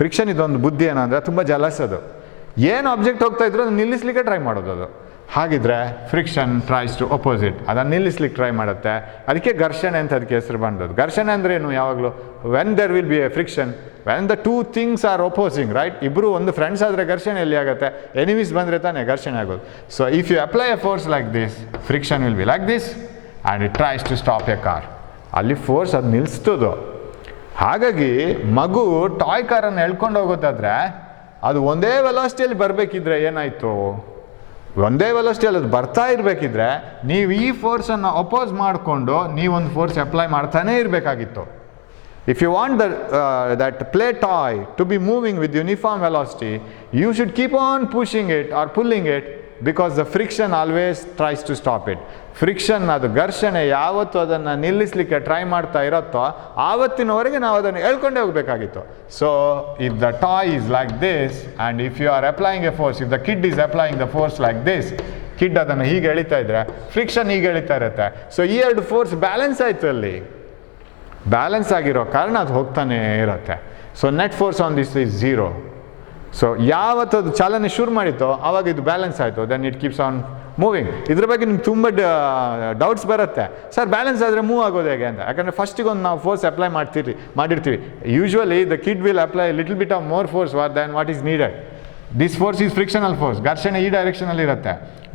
Friction ಇದೊಂದು ಬುದ್ಧಿ ಏನಂದರೆ ತುಂಬ ಜಲಸ್. ಅದು ಏನು ಆಬ್ಜೆಕ್ಟ್ ಹೋಗ್ತಾ ಇದ್ರು ಅದನ್ನು ನಿಲ್ಲಿಸಲಿಕ್ಕೆ ಟ್ರೈ ಮಾಡೋದು. ಅದು ಹಾಗಿದ್ರೆ ಫ್ರಿಕ್ಷನ್ ಟ್ರೈಸ್ ಟು ಅಪೋಸಿಟ್, ಅದನ್ನು ನಿಲ್ಲಿಸ್ಲಿಕ್ಕೆ ಟ್ರೈ ಮಾಡುತ್ತೆ. ಅದಕ್ಕೆ ಘರ್ಷಣೆ ಅಂತ ಅದಕ್ಕೆ ಹೆಸರು ಬಂದದ್ದು. ಘರ್ಷಣೆ ಅಂದ್ರೇನು? ಯಾವಾಗಲೂ when there will be a friction, when the two things are opposing, right? ಇಬ್ಬರು ಒಂದು ಫ್ರೆಂಡ್ಸ್ ಆದರೆ ಘರ್ಷಣೆ ಎಲ್ಲಿ ಆಗುತ್ತೆ? ಎನಿಮೀಸ್ ಬಂದರೆ ತಾನೇ ಘರ್ಷಣೆ ಆಗೋದು. So if you apply a force like this, friction will be like this and it tries to stop a car. ಅಲ್ಲಿ ಫೋರ್ಸ್ ಅದು ನಿಲ್ಲಿಸ್ತದು. ಹಾಗಾಗಿ ಮಗು ಟಾಯ್ ಕಾರನ್ನು ಎಳ್ಕೊಂಡು ಹೋಗೋದಾದ್ರೆ ಅದು ಒಂದೇ ವೆಲಾಸಿಟಿಯಲ್ಲಿ ಬರಬೇಕಿದ್ರೆ ಏನಾಯಿತು? ಒಂದೇ ವೆಲಾಸಿಟಿಯಲ್ಲಿ ಅದು ಬರ್ತಾ ಇರಬೇಕಿದ್ರೆ ನೀವು ಈ ಫೋರ್ಸನ್ನು ಅಪೋಸ್ ಮಾಡಿಕೊಂಡು ನೀವೊಂದು ಫೋರ್ಸ್ ಅಪ್ಲೈ ಮಾಡ್ತಾನೇ ಇರಬೇಕಾಗಿತ್ತು. If you want that play toy to be moving with uniform velocity, you should keep on pushing it or pulling it because the friction always tries to stop it. Friction, ಅದು ಘರ್ಷಣೆ ಯಾವತ್ತು ಅದನ್ನು ನಿಲ್ಲಿಸಲಿಕ್ಕೆ try ಮಾಡ್ತಾ ಇರುತ್ತೋ ಆವತ್ತಿನವರೆಗೆ ನಾವು ಅದನ್ನು ಹೇಳ್ಕೊಂಡೇ ಹೋಗಬೇಕಾಗಿತ್ತು. So if the toy is like this and if you are applying a force, if the kid is applying the force like this, kid ಅದನ್ನು ಹೀಗೆ ಎಳಿತಾ ಇದ್ರೆ ಫ್ರಿಕ್ಷನ್ ಹೀಗೆ ಎಳಿತಾ ಇರುತ್ತೆ. ಸೊ ಈ ಎರಡು ಫೋರ್ಸ್ ಬ್ಯಾಲೆನ್ಸ್ ಆಯಿತು. ಅಲ್ಲಿ ಬ್ಯಾಲೆನ್ಸ್ ಆಗಿರೋ ಕಾರಣ ಅದು ಹೋಗ್ತಾನೆ ಇರುತ್ತೆ. So net force on this is zero. So ಯಾವತ್ತು ಅದು ಚಾಲನೆ ಶುರು ಮಾಡಿತ್ತೋ ಆವಾಗ ಇದು ಬ್ಯಾಲೆನ್ಸ್ ಆಯಿತು, then it keeps on moving. ಇದ್ರ ಬಗ್ಗೆ ನಿಮ್ಗೆ ತುಂಬ ಡೌಟ್ಸ್ ಬರುತ್ತೆ, ಸರ್ ಬ್ಯಾಲೆನ್ಸ್ ಆದರೆ ಮೂವ್ ಆಗೋದು ಹೇಗೆ ಅಂತ. ಯಾಕಂದರೆ ಫಸ್ಟಿಗೆ ಒಂದು ನಾವು ಫೋರ್ಸ್ ಅಪ್ಲೈ ಮಾಡಿರ್ತೀವಿ. Usually the kid will apply little bit of more force than what is needed. This force is frictional force. ಘರ್ಷಣೆ ಈ ಡೈರೆಕ್ಷನಲ್ಲಿ ಇರುತ್ತೆ.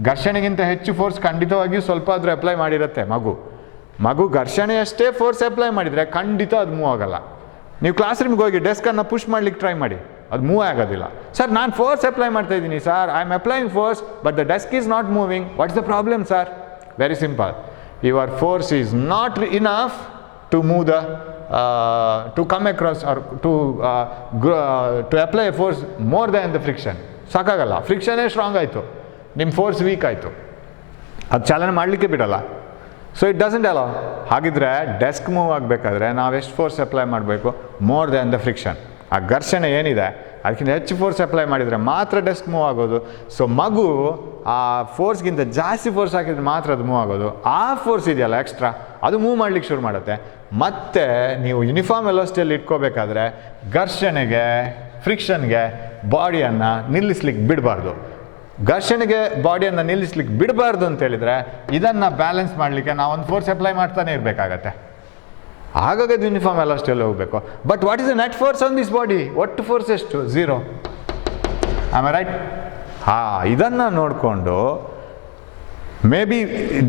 ಘರ್ಷಣೆಗಿಂತ ಹೆಚ್ಚು ಫೋರ್ಸ್ ಖಂಡಿತವಾಗಿಯೂ ಸ್ವಲ್ಪ ಆದರೂ ಅಪ್ಲೈ ಮಾಡಿರುತ್ತೆ ಮಗು ಘರ್ಷಣೆಯಷ್ಟೇ ಫೋರ್ಸ್ ಅಪ್ಲೈ ಮಾಡಿದರೆ ಖಂಡಿತ ಅದು ಮೂವ್ ಆಗೋಲ್ಲ. ನೀವು ಕ್ಲಾಸ್ ರೂಮ್ಗೆ ಹೋಗಿ ಡೆಸ್ಕನ್ನು ಪುಷ್ ಮಾಡ್ಲಿಕ್ಕೆ ಟ್ರೈ ಮಾಡಿ, ಅದು ಮೂವ್ ಆಗೋದಿಲ್ಲ. ಸರ್ ನಾನು ಫೋರ್ಸ್ ಅಪ್ಲೈ ಮಾಡ್ತಾ ಇದ್ದೀನಿ sir, I am applying force but the desk is not moving, what's the problem sir? Very simple, your force is not enough to move the to come across or to apply a force more than the friction. ಸಾಕಾಗಲ್ಲ, ಫ್ರಿಕ್ಷನೇ strong ಆಯಿತು, ನಿಮ್ಮ force weak ಆಯಿತು, ಅದು ಚಾಲನೆ ಮಾಡಲಿಕ್ಕೆ ಬಿಡಲ್ಲ. So it doesn't hello. ಹಾಗಿದ್ರೆ ಡೆಸ್ಕ್ ಮೂವ್ ಆಗಬೇಕಾದ್ರೆ ನಾವು ಎಷ್ಟು ಫೋರ್ಸ್ ಅಪ್ಲೈ ಮಾಡಬೇಕು? More than the friction. ಆ ಘರ್ಷಣೆ ಏನಿದೆ ಅದಕ್ಕಿಂತ ಹೆಚ್ಚು ಫೋರ್ಸ್ ಅಪ್ಲೈ ಮಾಡಿದರೆ ಮಾತ್ರ ಡೆಸ್ಕ್ ಮೂವ್ ಆಗೋದು. ಸೊ ಮಗು ಆ ಫೋರ್ಸ್ಗಿಂತ ಜಾಸ್ತಿ ಫೋರ್ಸ್ ಹಾಕಿದ್ರೆ ಮಾತ್ರ ಅದು ಮೂವ್ ಆಗೋದು. ಆ ಫೋರ್ಸ್ ಇದೆಯಲ್ಲ ಎಕ್ಸ್ಟ್ರಾ, ಅದು ಮೂವ್ ಮಾಡಲಿಕ್ಕೆ ಶುರು ಮಾಡುತ್ತೆ. ಮತ್ತು ನೀವು ಯೂನಿಫಾರ್ಮ್ ವೆಲಾಸಿಟಿಯಲ್ಲಿ ಇಟ್ಕೋಬೇಕಾದ್ರೆ ಘರ್ಷಣೆಗೆ, ಫ್ರಿಕ್ಷನ್ಗೆ ಬಾಡಿಯನ್ನು ನಿಲ್ಲಿಸ್ಲಿಕ್ಕೆ ಬಿಡಬಾರ್ದು. ಘರ್ಷಣೆಗೆ ಬಾಡಿಯನ್ನು ನಿಲ್ಲಿಸ್ಲಿಕ್ಕೆ ಬಿಡಬಾರ್ದು ಅಂತೇಳಿದರೆ ಇದನ್ನು ಬ್ಯಾಲೆನ್ಸ್ ಮಾಡಲಿಕ್ಕೆ ನಾವು ಒಂದು ಫೋರ್ಸ್ ಅಪ್ಲೈ ಮಾಡ್ತಾನೆ ಇರಬೇಕಾಗತ್ತೆ. ಹಾಗಾಗಿ ಅದು ಯೂನಿಫಾರ್ಮ್ ವೆಲಾಸಿಟಿಯಲ್ಲಿ ಹೋಗಬೇಕು. But what is the net force on this body? ಒಟ್ಟು ಫೋರ್ಸ್ ಎಷ್ಟು? ಝೀರೋ. Am I right? ಇದನ್ನು ನೋಡಿಕೊಂಡು may be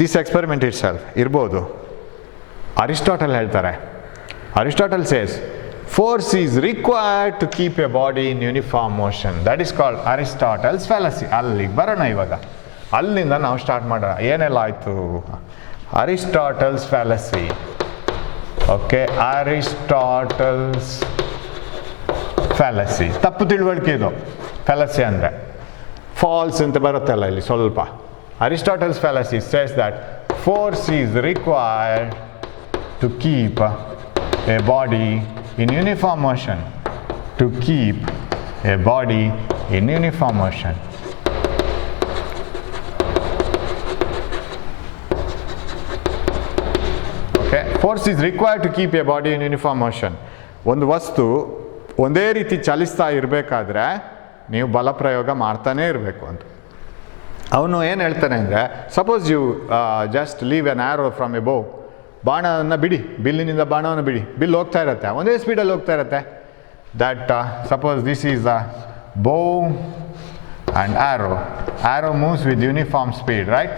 this experiment it self ಇರ್ಬೋದು. ಅರಿಸ್ಟಾಟಲ್ ಹೇಳ್ತಾರೆ, Aristotle says force is required to keep a body in uniform motion. That is called Aristotle's fallacy. ಅಲ್ಲಿಗೆ ಬರೋಣ ಇವಾಗ, ಅಲ್ಲಿಂದ ನಾವು ಸ್ಟಾರ್ಟ್ ಮಾಡೋಣ. ಏನೆಲ್ಲ ಆಯಿತು? ಅರಿಸ್ಟಾಟಲ್ಸ್ ಫ್ಯಾಲಸಿ. ಓಕೆ, ಅರಿಸ್ಟಾಟಲ್ಸ್ ಫ್ಯಾಲಸಿ ತಪ್ಪು ತಿಳುವಳಿಕೆ ಇದು. ಫ್ಯಾಲಸಿ ಅಂದರೆ ಫಾಲ್ಸ್ ಅಂತ ಬರುತ್ತಲ್ಲ ಇಲ್ಲಿ ಸ್ವಲ್ಪ. Aristotle's fallacy says that force is required to keep a body in uniform motion, to keep a body in uniform motion. Okay, force is required to keep a body in uniform motion. ಒಂದು ವಸ್ತು ಒಂದೇ ರೀತಿ ಚಲಿಸ್ತಾ ಇರಬೇಕಾದ್ರೆ ನೀವು ಬಲಪ್ರಯೋಗ ಮಾಡ್ತಾನೇ ಇರಬೇಕು ಅಂತ. ಅವನು ಏನು ಹೇಳ್ತಾನೆ ಅಂದರೆ, suppose you just leave an arrow from a bow ಬಾಣವನ್ನು ಬಿಡಿ, ಬಿಲ್ಲಿನಿಂದ ಬಾಣವನ್ನು ಬಿಡಿ, ಬಿಲ್ ಹೋಗ್ತಾ ಇರುತ್ತೆ, ಒಂದೇ ಸ್ಪೀಡಲ್ಲಿ ಹೋಗ್ತಾ ಇರುತ್ತೆ. That suppose this is the above and arrow moves with uniform speed, right?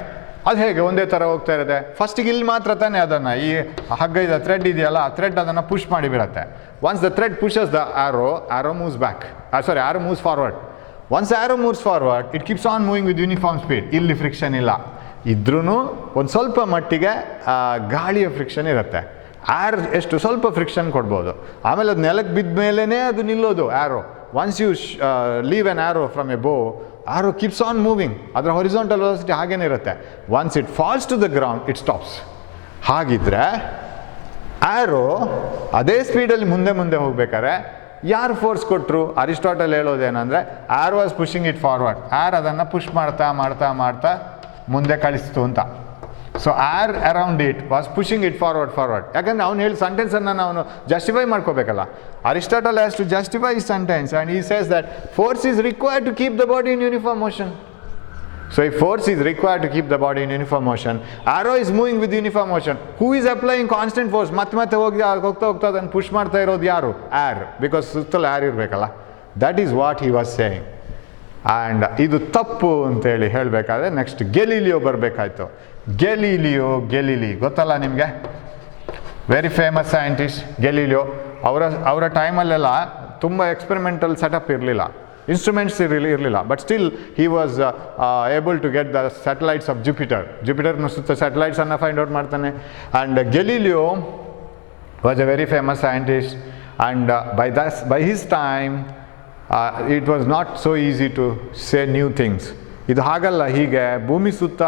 ಅದು ಹೇಗೆ ಒಂದೇ ಥರ ಹೋಗ್ತಾ ಇರುತ್ತೆ? ಫಸ್ಟಿಗೆ ಇಲ್ಲಿ ಮಾತ್ರ ತಾನೇ ಅದನ್ನು, ಈ ಹಗ್ಗ ಇದೆ, ಥ್ರೆಡ್ ಇದೆಯಲ್ಲ, ಆ ಥ್ರೆಡ್ ಅದನ್ನು ಪುಷ್ ಮಾಡಿಬಿಡುತ್ತೆ. Once the thread pushes the arrow moves back. Arrow moves forward. Once the arrow moves forward, it keeps on moving with uniform speed. ಇಲ್ಲಿ ಫ್ರಿಕ್ಷನ್ ಇಲ್ಲ, ಇದ್ರೂ ಒಂದು ಸ್ವಲ್ಪ ಮಟ್ಟಿಗೆ ಗಾಳಿಯ ಫ್ರಿಕ್ಷನ್ ಇರುತ್ತೆ. ಎಷ್ಟು ಸ್ವಲ್ಪ ಫ್ರಿಕ್ಷನ್ ಕೊಡ್ಬೋದು, ಆಮೇಲೆ ಅದು ನೆಲಕ್ಕೆ ಬಿದ್ದ ಮೇಲೇ ಅದು ನಿಲ್ಲೋದು arrow. Once you leave an arrow from a bow, arrow keeps on moving, ಅದರ ಹೊರಿಸಾಂಟಲ್ ವೆಲಾಸಿಟಿ ಹಾಗೇನೇ ಇರುತ್ತೆ. Once it falls to the ground it stops. ಹಾಗಿದ್ರೆ ಆ್ಯರೋ ಅದೇ ಸ್ಪೀಡಲ್ಲಿ ಮುಂದೆ ಹೋಗ್ಬೇಕಾದ್ರೆ ಯಾರು ಫೋರ್ಸ್ ಕೊಟ್ಟರು? ಅರಿಸ್ಟಾಟಲ್ ಹೇಳೋದೇನೆಂದರೆ air was pushing it forward. Air ಅದನ್ನು ಪುಷ್ ಮಾಡ್ತಾ ಮುಂದೆ ಕಳಿಸ್ತು ಅಂತ. So air around it was pushing it forward. ಯಾಕಂದರೆ ಅವ್ನು ಹೇಳಿ ಸೆಂಟೆನ್ಸನ್ನು ನಾವು ಜಸ್ಟಿಫೈ ಮಾಡ್ಕೋಬೇಕಲ್ಲ. Aristotle has to justify his sentence and he says that force is required to keep the body in uniform motion. So if force is required to keep the body in uniform motion, arrow is moving with uniform motion. Who is applying constant force? ಮತ್ತೆ ಹೋಗ್ತಾ ಅದನ್ನು push ಮಾಡ್ತಾ ಇರೋದು ಯಾರು? R. Because ಸುತ್ತಲೂ R ಇರಬೇಕಲ್ಲ. That is what he was saying. And ಇದು ತಪ್ಪು ಅಂತೇಳಿ ಹೇಳಬೇಕಾದ್ರೆ ನೆಕ್ಸ್ಟ್ ಗೆಲೀಲಿಯೋ ಬರಬೇಕಾಯ್ತು. ಗೆಲೀಲಿ ಗೊತ್ತಲ್ಲ ನಿಮಗೆ? Very famous scientist Galileo. ಅವರ ಟೈಮಲ್ಲೆಲ್ಲ ತುಂಬ ಎಕ್ಸ್ಪೆರಿಮೆಂಟಲ್ ಸೆಟಪ್ ಇರಲಿಲ್ಲ, ಇನ್ಸ್ಟ್ರೂಮೆಂಟ್ಸ್ ಇರಲಿಲ್ಲ. But still he was able to get the satellites of ಜುಪಿಟರ್ನ ಸುತ್ತ ಸ್ಯಾಟಲೈಟ್ಸನ್ನು ಫೈಂಡ್ ಔಟ್ ಮಾಡ್ತಾನೆ. And Galileo was a very famous scientist. And by his time it was not so easy to say new things. ಇದು ಹಾಗಲ್ಲ, ಹೀಗೆ ಭೂಮಿ ಸುತ್ತ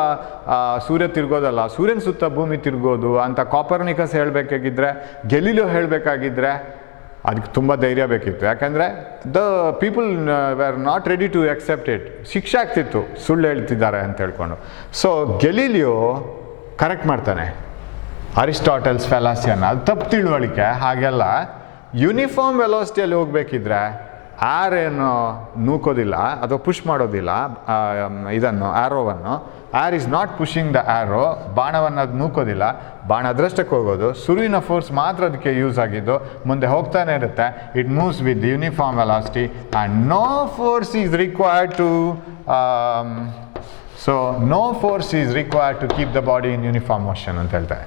ಸೂರ್ಯ ತಿರುಗೋದಲ್ಲ, ಸೂರ್ಯನ ಸುತ್ತ ಭೂಮಿ ತಿರುಗೋದು ಅಂತ ಕಾಪರ್ನಿಕಸ್ ಹೇಳಬೇಕಾಗಿದ್ದರೆ, ಗೆಲೀಲಿಯೋ ಹೇಳಬೇಕಾಗಿದ್ದರೆ ಅದಕ್ಕೆ ತುಂಬ ಧೈರ್ಯ ಬೇಕಿತ್ತು. ಯಾಕಂದರೆ the people were not ready to accept it. ಶಿಕ್ಷೆ ಆಗ್ತಿತ್ತು ಸುಳ್ಳು ಹೇಳ್ತಿದ್ದಾರೆ ಅಂತ ಹೇಳ್ಕೊಂಡು. ಸೊ ಗೆಲೀಲಿಯೋ ಕರೆಕ್ಟ್ ಮಾಡ್ತಾನೆ ಅರಿಸ್ಟಾಟಲ್ಸ್ ಫೆಲಾಸಿಯನ್ನು. ಅದು ತಪ್ಪು ತಿಳುವಳಿಕೆ. ಹಾಗೆಲ್ಲ ಯೂನಿಫಾರ್ಮ್ ವೆಲಾಸಿಟಿಯಲ್ಲಿ ಹೋಗಬೇಕಿದ್ರೆ ಆರ್ ಏನು ನೂಕೋದಿಲ್ಲ ಅಥವಾ ಪುಷ್ ಮಾಡೋದಿಲ್ಲ ಇದನ್ನು, ಆ್ಯರೋವನ್ನು. Air is not pushing the arrow. ಬಾಣವನ್ನು ಅದು ನೂಕೋದಿಲ್ಲ, ಬಾಣ ಅದರಷ್ಟಕ್ಕೆ ಹೋಗೋದು. ಸುರುವಿನ ಫೋರ್ಸ್ ಮಾತ್ರ ಅದಕ್ಕೆ ಯೂಸ್ ಆಗಿದ್ದು, ಮುಂದೆ ಹೋಗ್ತಾನೆ ಇರುತ್ತೆ. It moves with uniform velocity and no force is required to keep the body in uniform motion ಅಂತ ಹೇಳ್ತಾರೆ.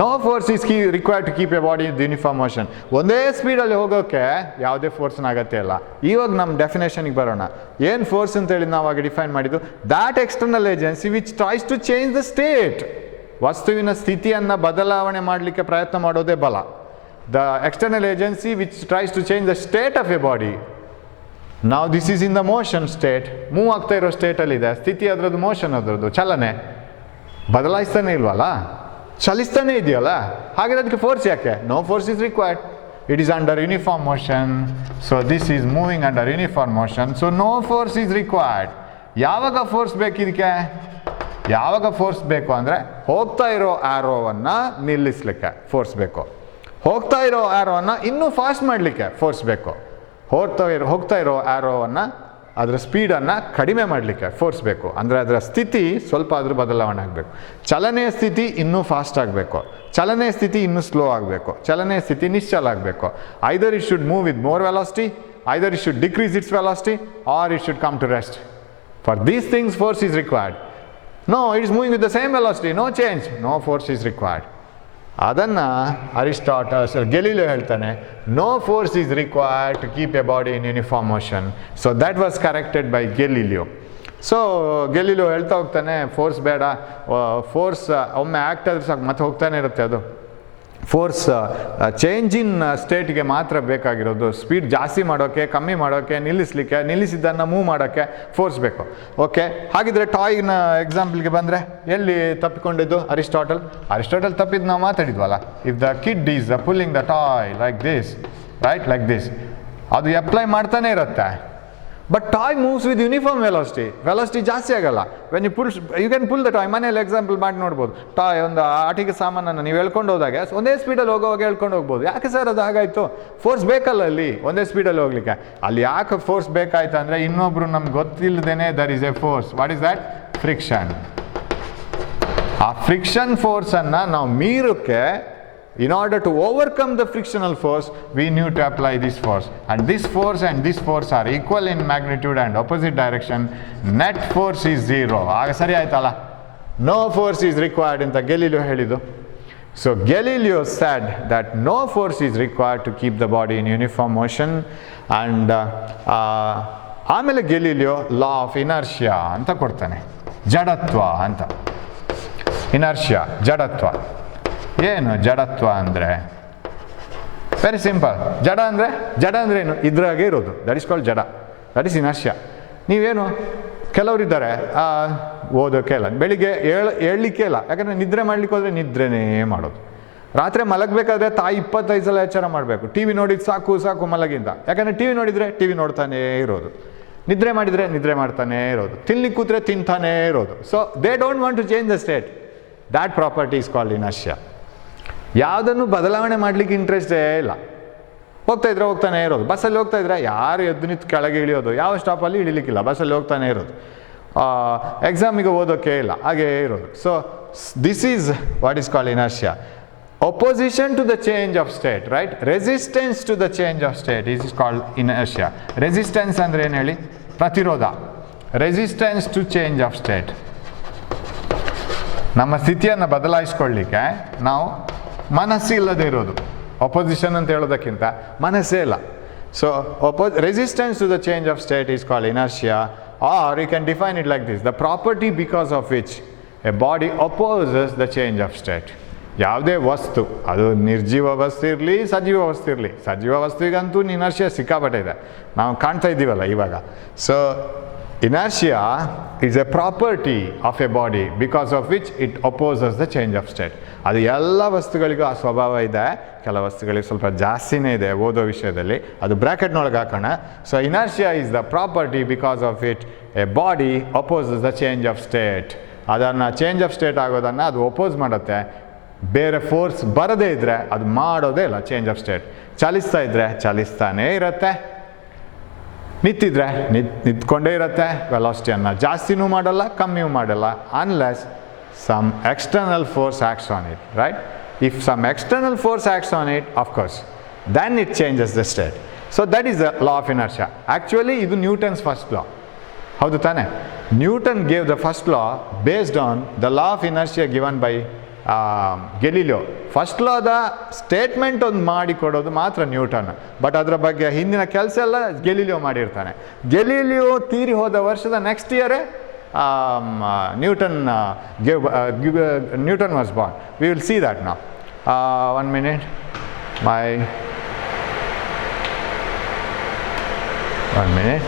No force is required to keep a body in uniform motion. ಒಂದೇ ಸ್ಪೀಡಲ್ಲಿ ಹೋಗೋಕ್ಕೆ ಯಾವುದೇ ಫೋರ್ಸ್ನ ಅಗತ್ಯ ಇಲ್ಲ. ಇವಾಗ ನಮ್ಮ ಡೆಫಿನೇಷನ್ಗೆ ಬರೋಣ. ಏನು ಫೋರ್ಸ್ ಅಂತೇಳಿ ನಾವಾಗ ಡಿಫೈನ್ ಮಾಡಿದ್ದು? That external agency which tries to change the state. ವಸ್ತುವಿನ ಸ್ಥಿತಿಯನ್ನು ಬದಲಾವಣೆ ಮಾಡಲಿಕ್ಕೆ ಪ್ರಯತ್ನ ಮಾಡೋದೇ ಬಲ. The external agency which tries to change the state of a body. ನಾವು this is in the motion state. Move ಆಗ್ತಾ ಇರೋ ಸ್ಟೇಟಲ್ಲಿದೆ. ಸ್ಥಿತಿ ಅದರದ್ದು, ಮೋಷನ್ ಅದರದ್ದು, ಚಲನೆ. ಬದಲಾಯಿಸ್ತಾನೆ ಇಲ್ವಲ್ಲ, ಚಲಿಸ್ತಾನೆ ಇದೆಯಲ್ಲ. ಹಾಗೆ ಅದಕ್ಕೆ ಫೋರ್ಸ್ ಯಾಕೆ? No force is required. It is under uniform motion. So this is moving under uniform motion. So no force is required. ಯಾವಾಗ ಫೋರ್ಸ್ ಬೇಕು ಇದಕ್ಕೆ? ಯಾವಾಗ ಫೋರ್ಸ್ ಬೇಕು ಅಂದರೆ ಹೋಗ್ತಾ ಇರೋ ಆ್ಯರೋವನ್ನು ನಿಲ್ಲಿಸಲಿಕ್ಕೆ ಫೋರ್ಸ್ ಬೇಕು. ಹೋಗ್ತಾ ಇರೋ ಆ್ಯರೋವನ್ನು ಇನ್ನೂ ಫಾಸ್ಟ್ ಮಾಡಲಿಕ್ಕೆ ಫೋರ್ಸ್ ಬೇಕು. ಹೋಗ್ತಾ ಇರೋ ಆ್ಯರೋವನ್ನು, ಅದರ ಸ್ಪೀಡನ್ನು ಕಡಿಮೆ ಮಾಡಲಿಕ್ಕೆ ಫೋರ್ಸ್ ಬೇಕು. ಅಂದರೆ ಅದರ ಸ್ಥಿತಿ ಸ್ವಲ್ಪ ಆದರೂ ಬದಲಾವಣೆ ಆಗಬೇಕು. ಚಲನೆಯ ಸ್ಥಿತಿ ಇನ್ನೂ ಫಾಸ್ಟ್ ಆಗಬೇಕು, ಚಲನೆಯ ಸ್ಥಿತಿ ಇನ್ನೂ ಸ್ಲೋ ಆಗಬೇಕು, ಚಲನೆಯ ಸ್ಥಿತಿ ನಿಶ್ಚಲ ಆಗಬೇಕು. Either it should move with more velocity, either it should decrease its velocity, or it should come to rest. For these things force is required. No, it is moving with the same velocity, no change, no force is required. ಅದನ್ನು Galileo ಹೇಳ್ತಾನೆ, no force is required to keep a body in uniform motion. So that was corrected by Galileo. So Galileo ಹೇಳ್ತಾ ಹೋಗ್ತಾನೆ, force ಬೇಡ, force ಒಮ್ಮೆ act ಆದ್ರೆ ಸಾಕು, ಮತ್ತೆ ಹೋಗ್ತಾನೆ ಇರುತ್ತೆ ಅದು. ಫೋರ್ಸ್ ಚೇಂಜ್ ಇನ್ ಸ್ಟೇಟ್ಗೆ ಮಾತ್ರ ಬೇಕಾಗಿರೋದು. ಸ್ಪೀಡ್ ಜಾಸ್ತಿ ಮಾಡೋಕ್ಕೆ, ಕಮ್ಮಿ ಮಾಡೋಕ್ಕೆ, ನಿಲ್ಲಿಸಲಿಕ್ಕೆ, ನಿಲ್ಲಿಸಿದ್ದನ್ನು ಮೂವ್ ಮಾಡೋಕ್ಕೆ ಫೋರ್ಸ್ ಬೇಕು. ಓಕೆ, ಹಾಗಿದ್ರೆ ಟಾಯ್ನ ಎಕ್ಸಾಂಪಲ್ಗೆ ಬಂದರೆ ಎಲ್ಲಿ ತಪ್ಪಿಕೊಂಡಿದ್ದು? ಅರಿಸ್ಟಾಟಲ್ ತಪ್ಪಿದ್ದು ನಾವು ಮಾತಾಡಿದ್ವಲ್ಲ. If the kid is pulling the toy like this, right, like this, ಅದು ಅಪ್ಲೈ ಮಾಡ್ತಾನೆ ಇರುತ್ತೆ. But toy moves with uniform velocity ಜಾಸ್ತಿ ಆಗಲ್ಲ. When you can pull the toy. ಮನೇಲಿ ಎಕ್ಸಾಂಪಲ್ ಮಾಡಿ ನೋಡ್ಬೋದು. ಟಾಯ್ ಒಂದು ಆಟಿಕೆ ಸಾಮಾನನ್ನು ನೀವು ಹೇಳ್ಕೊಂಡು ಹೋದಾಗ ಒಂದೇ ಸ್ಪೀಡಲ್ಲಿ ಹೋಗೋವಾಗ ಹೇಳ್ಕೊಂಡು ಹೋಗ್ಬೋದು. ಯಾಕೆ ಸರ್ ಅದು ಹಾಗಾಯಿತು? ಫೋರ್ಸ್ ಬೇಕಲ್ಲ ಅಲ್ಲಿ ಒಂದೇ ಸ್ಪೀಡಲ್ಲಿ ಹೋಗ್ಲಿಕ್ಕೆ. ಅಲ್ಲಿ ಯಾಕೆ ಫೋರ್ಸ್ ಬೇಕಾಯ್ತು ಅಂದರೆ, ಇನ್ನೊಬ್ರು ನಮ್ಗೆ ಗೊತ್ತಿಲ್ಲದೇನೆ there is a force. What is that? Friction. ಆ ಫ್ರಿಕ್ಷನ್ ಫೋರ್ಸನ್ನು ನಾವು ಮೀರೋಕ್ಕೆ, in order to overcome the frictional force, we need to apply this force. And this force are equal in magnitude and opposite direction. Net force is 0. ಆಗ ಸರಿ ಆಯ್ತಲ್ಲ? No force is required ಅಂತ Galileo ಹೇಳಿದ್ದು. So Galileo said that no force is required to keep the body in uniform motion. And ಆಮೇಲೆ Galileo law of inertia ಅಂತ ಕೊಡ್ತಾನೆ. ಜಡತ್ವ ಅಂತ. Inertia, ಜಡತ್ವ. ಏನು ಜಡತ್ವ ಅಂದರೆ? Very simple. ಜಡ ಅಂದರೆ ಏನು? ಇದ್ರಾಗೆ ಇರೋದು. ದಟ್ ಇಸ್ ಕಾಲ್ಡ್ ಜಡ. That is inertia. ನೀವೇನು ಕೆಲವರಿದ್ದಾರೆ ಓದೋಕ್ಕೆ ಇಲ್ಲ, ಬೆಳಿಗ್ಗೆ ಏಳಲಿಕ್ಕೆ ಇಲ್ಲ, ಯಾಕಂದರೆ ನಿದ್ರೆ ಮಾಡಲಿಕ್ಕೆ ಹೋದರೆ ನಿದ್ರೆನೇ ಮಾಡೋದು. ರಾತ್ರಿ ಮಲಗಬೇಕಾದ್ರೆ ತಾಯಿ 25 ಸಲ ಎಚ್ಚರ ಮಾಡಬೇಕು. ಟಿ ವಿ ನೋಡಿದ್ದು ಸಾಕು ಮಲಗಿಂದ, ಯಾಕಂದರೆ ಟಿ ವಿ ನೋಡಿದರೆ ಟಿ ವಿ ನೋಡ್ತಾನೇ ಇರೋದು, ನಿದ್ರೆ ಮಾಡಿದರೆ ನಿದ್ರೆ ಮಾಡ್ತಾನೇ ಇರೋದು, ತಿನ್ಲಿಕ್ಕೆ ಕೂತ್ರೆ ತಿಂತಾನೇ ಇರೋದು. So they don't want to change the state. That property is called inertia. ಯಾವುದನ್ನು ಬದಲಾವಣೆ ಮಾಡಲಿಕ್ಕೆ ಇಂಟ್ರೆಸ್ಟೇ ಇಲ್ಲ. ಹೋಗ್ತಾನೆ ಇರೋದು. ಬಸ್ಸಲ್ಲಿ ಹೋಗ್ತಾಯಿದ್ರೆ ಯಾರು ಎದ್ದು ನಿಂತು ಕೆಳಗೆ ಇಳಿಯೋದು, ಯಾವ ಸ್ಟಾಪಲ್ಲಿ ಇಳಿಲಿಕ್ಕಿಲ್ಲ, ಬಸ್ಸಲ್ಲಿ ಹೋಗ್ತಾನೆ ಇರೋದು. ಎಕ್ಸಾಮಿಗೆ ಓದೋಕ್ಕೆ ಇಲ್ಲ, ಹಾಗೇ ಇರೋದು. So this is what is called inertia. Opposition to the change of state, right? Resistance to the change of state is called inertia. Resistance ಅಂದರೆ ಏನು ಹೇಳಿ? ಪ್ರತಿರೋಧ. Resistance to change of state. ನಮ್ಮ ಸ್ಥಿತಿಯನ್ನು ಬದಲಾಯಿಸ್ಕೊಳ್ಳಿಕ್ಕೆ ನಾವು ಮನಸ್ಸಿಲ್ಲದೆ ಇರೋದು. ಅಪೋಸಿಷನ್ ಅಂತ ಹೇಳೋದಕ್ಕಿಂತ ಮನಸ್ಸೇ ಇಲ್ಲ. So resistance to the change of state is called inertia, or you can define it like this: the property because of which a body opposes the change of state. ಯಾವುದೇ ವಸ್ತು, ಅದು ನಿರ್ಜೀವ ವಸ್ತು ಇರಲಿ, ಸಜೀವ ವಸ್ತು ಇರಲಿ, ಸಜೀವ ವಸ್ತುವಿಗಂತೂ ಇನರ್ಷಿಯಾ ಸಿಕ್ಕಾಪಟ್ಟೆ ಇದೆ, ನಾವು ಕಾಣ್ತಾ ಇದ್ದೀವಲ್ಲ ಇವಾಗ. So inertia is a property of a body because of which it opposes the change of state. ಅದು ಎಲ್ಲ ವಸ್ತುಗಳಿಗೂ ಆ ಸ್ವಭಾವ ಇದೆ. ಕೆಲವು ವಸ್ತುಗಳಿಗೆ ಸ್ವಲ್ಪ ಜಾಸ್ತಿನೇ ಇದೆ ಓದೋ ವಿಷಯದಲ್ಲಿ, ಅದು ಬ್ರ್ಯಾಕೆಟ್ನೊಳಗೆ ಹಾಕೋಣ. So inertia is the property because of it a body opposes the change of state. ಅದನ್ನು ಚೇಂಜ್ ಆಫ್ ಸ್ಟೇಟ್ ಆಗೋದನ್ನು ಅದು ಒಪೋಸ್ ಮಾಡುತ್ತೆ. ಬೇರೆ ಫೋರ್ಸ್ ಬರದೇ ಇದ್ದರೆ ಅದು ಮಾಡೋದೇ ಇಲ್ಲ ಚೇಂಜ್ ಆಫ್ ಸ್ಟೇಟ್. ಚಲಿಸ್ತಾ ಇದ್ದರೆ ಚಲಿಸ್ತಾನೇ ಇರುತ್ತೆ, ನಿಂತಿದ್ರೆ ನಿಂತ್ಕೊಂಡೇ ಇರುತ್ತೆ. ವೆಲಾಸಿಟಿಯನ್ನು ಜಾಸ್ತಿನೂ ಮಾಡಲ್ಲ, ಕಮ್ಮಿಯೂ ಮಾಡಲ್ಲ, unless some external force acts on it, right? If some external force acts on it, of course, then it changes the state. So that is the law of inertia. Actually ಇದು Newton's first law, ಹೌದು ತಾನೆ? Newton gave the first law based on the law of inertia given by Galileo. First ಲಾದ statement ಒಂದು ಮಾಡಿಕೊಡೋದು ಮಾತ್ರ Newton, but ಅದರ ಬಗ್ಗೆ ಹಿಂದಿನ ಕೆಲಸ ಎಲ್ಲ ಗೆಲಿಲಿಯೋ ಮಾಡಿರ್ತಾನೆ. ಗೆಲಿಲಿಯೋ ತೀರಿ ಹೋದ ವರ್ಷದ ನೆಕ್ಸ್ಟ್ ಇಯರೇ Newton was born. We will see that now. 1 minute. 1 minute.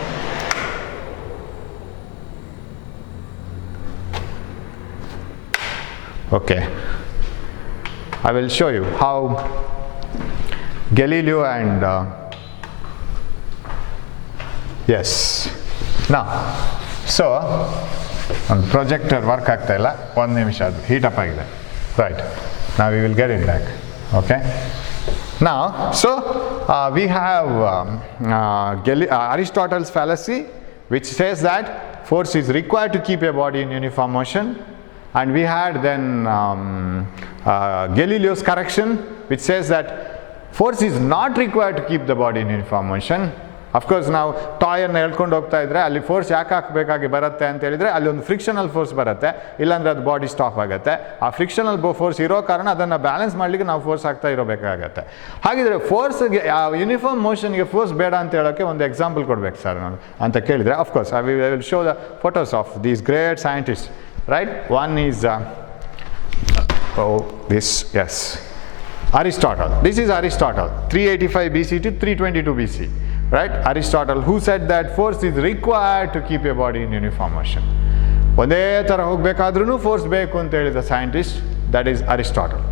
Okay, I will show you how Galileo and yes. Now, so ಒಂದು ಪ್ರೊಜೆಕ್ಟರ್ ವರ್ಕ್ ಆಗ್ತಾ ಇಲ್ಲ, 1 ನಿಮಿಷ, ಅದು ಹೀಟ್ ಅಪ್ ಆಗಿದೆ. Right, now we will get it back. Okay, now so we have Aristotle's fallacy, which says that force is required to keep a body in uniform motion. And we had then Galileo's correction, which says that force is not required to keep the body in uniform motion. Of course, ನಾವು ಟಾಯನ್ನು ಹೇಳ್ಕೊಂಡು ಹೋಗ್ತಾ ಇದ್ರೆ ಅಲ್ಲಿ force ಯಾಕೆ ಹಾಕಬೇಕಾಗಿ ಬರುತ್ತೆ ಅಂತ ಹೇಳಿದರೆ, ಅಲ್ಲಿ ಒಂದು ಫ್ರಿಕ್ಷನಲ್ ಫೋರ್ಸ್ ಬರುತ್ತೆ, ಇಲ್ಲಾಂದರೆ ಅದು ಬಾಡಿ ಸ್ಟಾಪ್ ಆಗುತ್ತೆ. ಆ ಫ್ರಿಕ್ಷನಲ್ ಫೋರ್ಸ್ ಇರೋ ಕಾರಣ ಅದನ್ನು ಬ್ಯಾಲೆನ್ಸ್ ಮಾಡಲಿಕ್ಕೆ ನಾವು ಫೋರ್ಸ್ ಹಾಕ್ತಾ ಇರಬೇಕಾಗತ್ತೆ. ಹಾಗಿದ್ರೆ ಫೋರ್ಸ್ಗೆ, ಯೂನಿಫಾರ್ಮ್ ಮೋಷನ್ಗೆ ಫೋರ್ಸ್ ಬೇಡ ಅಂತ ಹೇಳೋಕ್ಕೆ ಒಂದು ಎಕ್ಸಾಂಪಲ್ ಕೊಡ್ಬೇಕು ಸರ್ ನಾನು ಅಂತ ಕೇಳಿದರೆ, of course I will show the photos of these great scientist. Right? One is Aristotle. This is Aristotle, 385 BC to 322 BC. Right? Aristotle, who said that force is required to keep a body in uniform motion. ಒಂದೇ ಥರ ಹೋಗಬೇಕಾದ್ರೂ force ಬೇಕು ಅಂತ ಹೇಳಿದ scientist, that is Aristotle.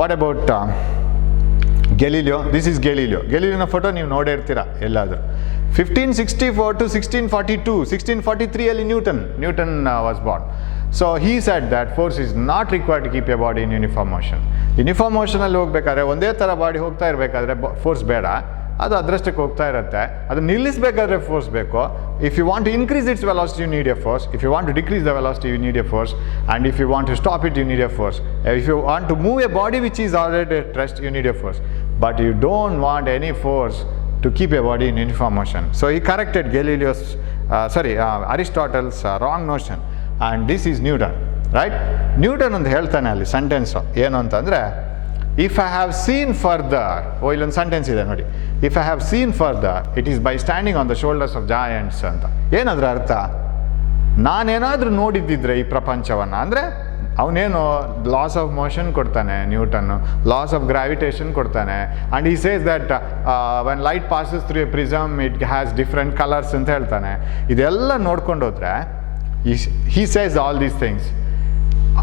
What about Galileo? This is Galileo. ಗೆಲಿಲಿಯೋನ photo ನೀವು ನೋಡೇ ಇರ್ತೀರ ಎಲ್ಲಾದರೂ. 1564 to 1642, 1643 ಅಲ್ಲಿ Newton was born. So he said that force is not required to keep a body in uniform motion. Uniform ಮೋಷನಲ್ಲಿ ಹೋಗ್ಬೇಕಾದ್ರೆ, ಒಂದೇ ಥರ ಬಾಡಿ ಹೋಗ್ತಾ ಇರಬೇಕಾದ್ರೆ ಫೋರ್ಸ್ ಬೇಡ. ಅದು ಅದರಷ್ಟಕ್ಕೆ ಹೋಗ್ತಾ ಇರುತ್ತೆ. ಅದು ನಿಲ್ಲಿಸಬೇಕಾದ್ರೆ ಫೋರ್ಸ್ ಬೇಕು. If you want to increase its velocity you need a force, if you want to decrease the velocity you need a force, and if you want to stop it you need a force, if you want to move a body which is already at rest you need a force, but you don't want any force to keep a body in uniform motion. So he corrected Galileo's, Aristotle's wrong notion, and this is Newton, right? Newton ಒಂದು ಹೇಳ್ತಾನೆ ಅಲ್ಲಿ sentence ಏನು ಅಂತಂದರೆ, if I have seen further, ಇಲ್ಲೊಂದು sentence ಇದೆ ನೋಡಿ, if I have seen further it is by standing on the shoulders of giants ಅಂತ. ಏನದ್ರ ಅರ್ಥ? ನಾನೇನಾದರೂ ನೋಡಿದ್ದಿದ್ರೆ ಈ ಪ್ರಪಂಚವನ್ನು, ಅಂದರೆ ಅವನೇನು ಲಾಸ್ ಆಫ್ ಮೋಷನ್ ಕೊಡ್ತಾನೆ ನ್ಯೂಟನ್ನು, ಲಾಸ್ ಆಫ್ ಗ್ರಾವಿಟೇಷನ್ ಕೊಡ್ತಾನೆ, and he says that when light passes through a prism it has different colours ಅಂತ ಹೇಳ್ತಾನೆ. ಇದೆಲ್ಲ ನೋಡ್ಕೊಂಡೋದ್ರೆ he says all these things.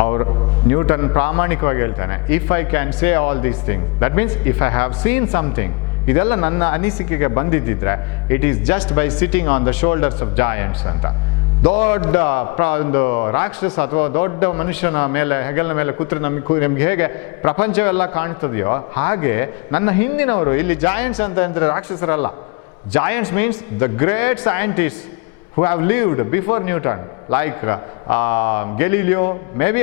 ಅವ್ರು ನ್ಯೂಟನ್ ಪ್ರಾಮಾಣಿಕವಾಗಿ ಹೇಳ್ತಾನೆ, if I can say all these things that means if I have seen something, ಇದೆಲ್ಲ ನನ್ನ ಅನಿಸಿಕೆಗೆ ಬಂದಿದ್ದಿದ್ರೆ it is just by sitting on the shoulders of giants ಅಂತ. ದೊಡ್ಡ ಒಂದು ರಾಕ್ಷಸ ಅಥವಾ ದೊಡ್ಡ ಮನುಷ್ಯನ ಮೇಲೆ ಹೆಗಲಿನ ಮೇಲೆ ಕೂತ್ರೆ ನಮ್ಗೆ ಹೇಗೆ ಪ್ರಪಂಚವೆಲ್ಲ ಕಾಣ್ತದೆಯೋ ಹಾಗೆ ನನ್ನ ಹಿಂದಿನವರು ಇಲ್ಲಿ ಜಾಯಂಟ್ಸ್ ಅಂತ ಅಂದರೆ ರಾಕ್ಷಸರಲ್ಲ. Giants means the great scientist who have lived before Newton, like Galileo, maybe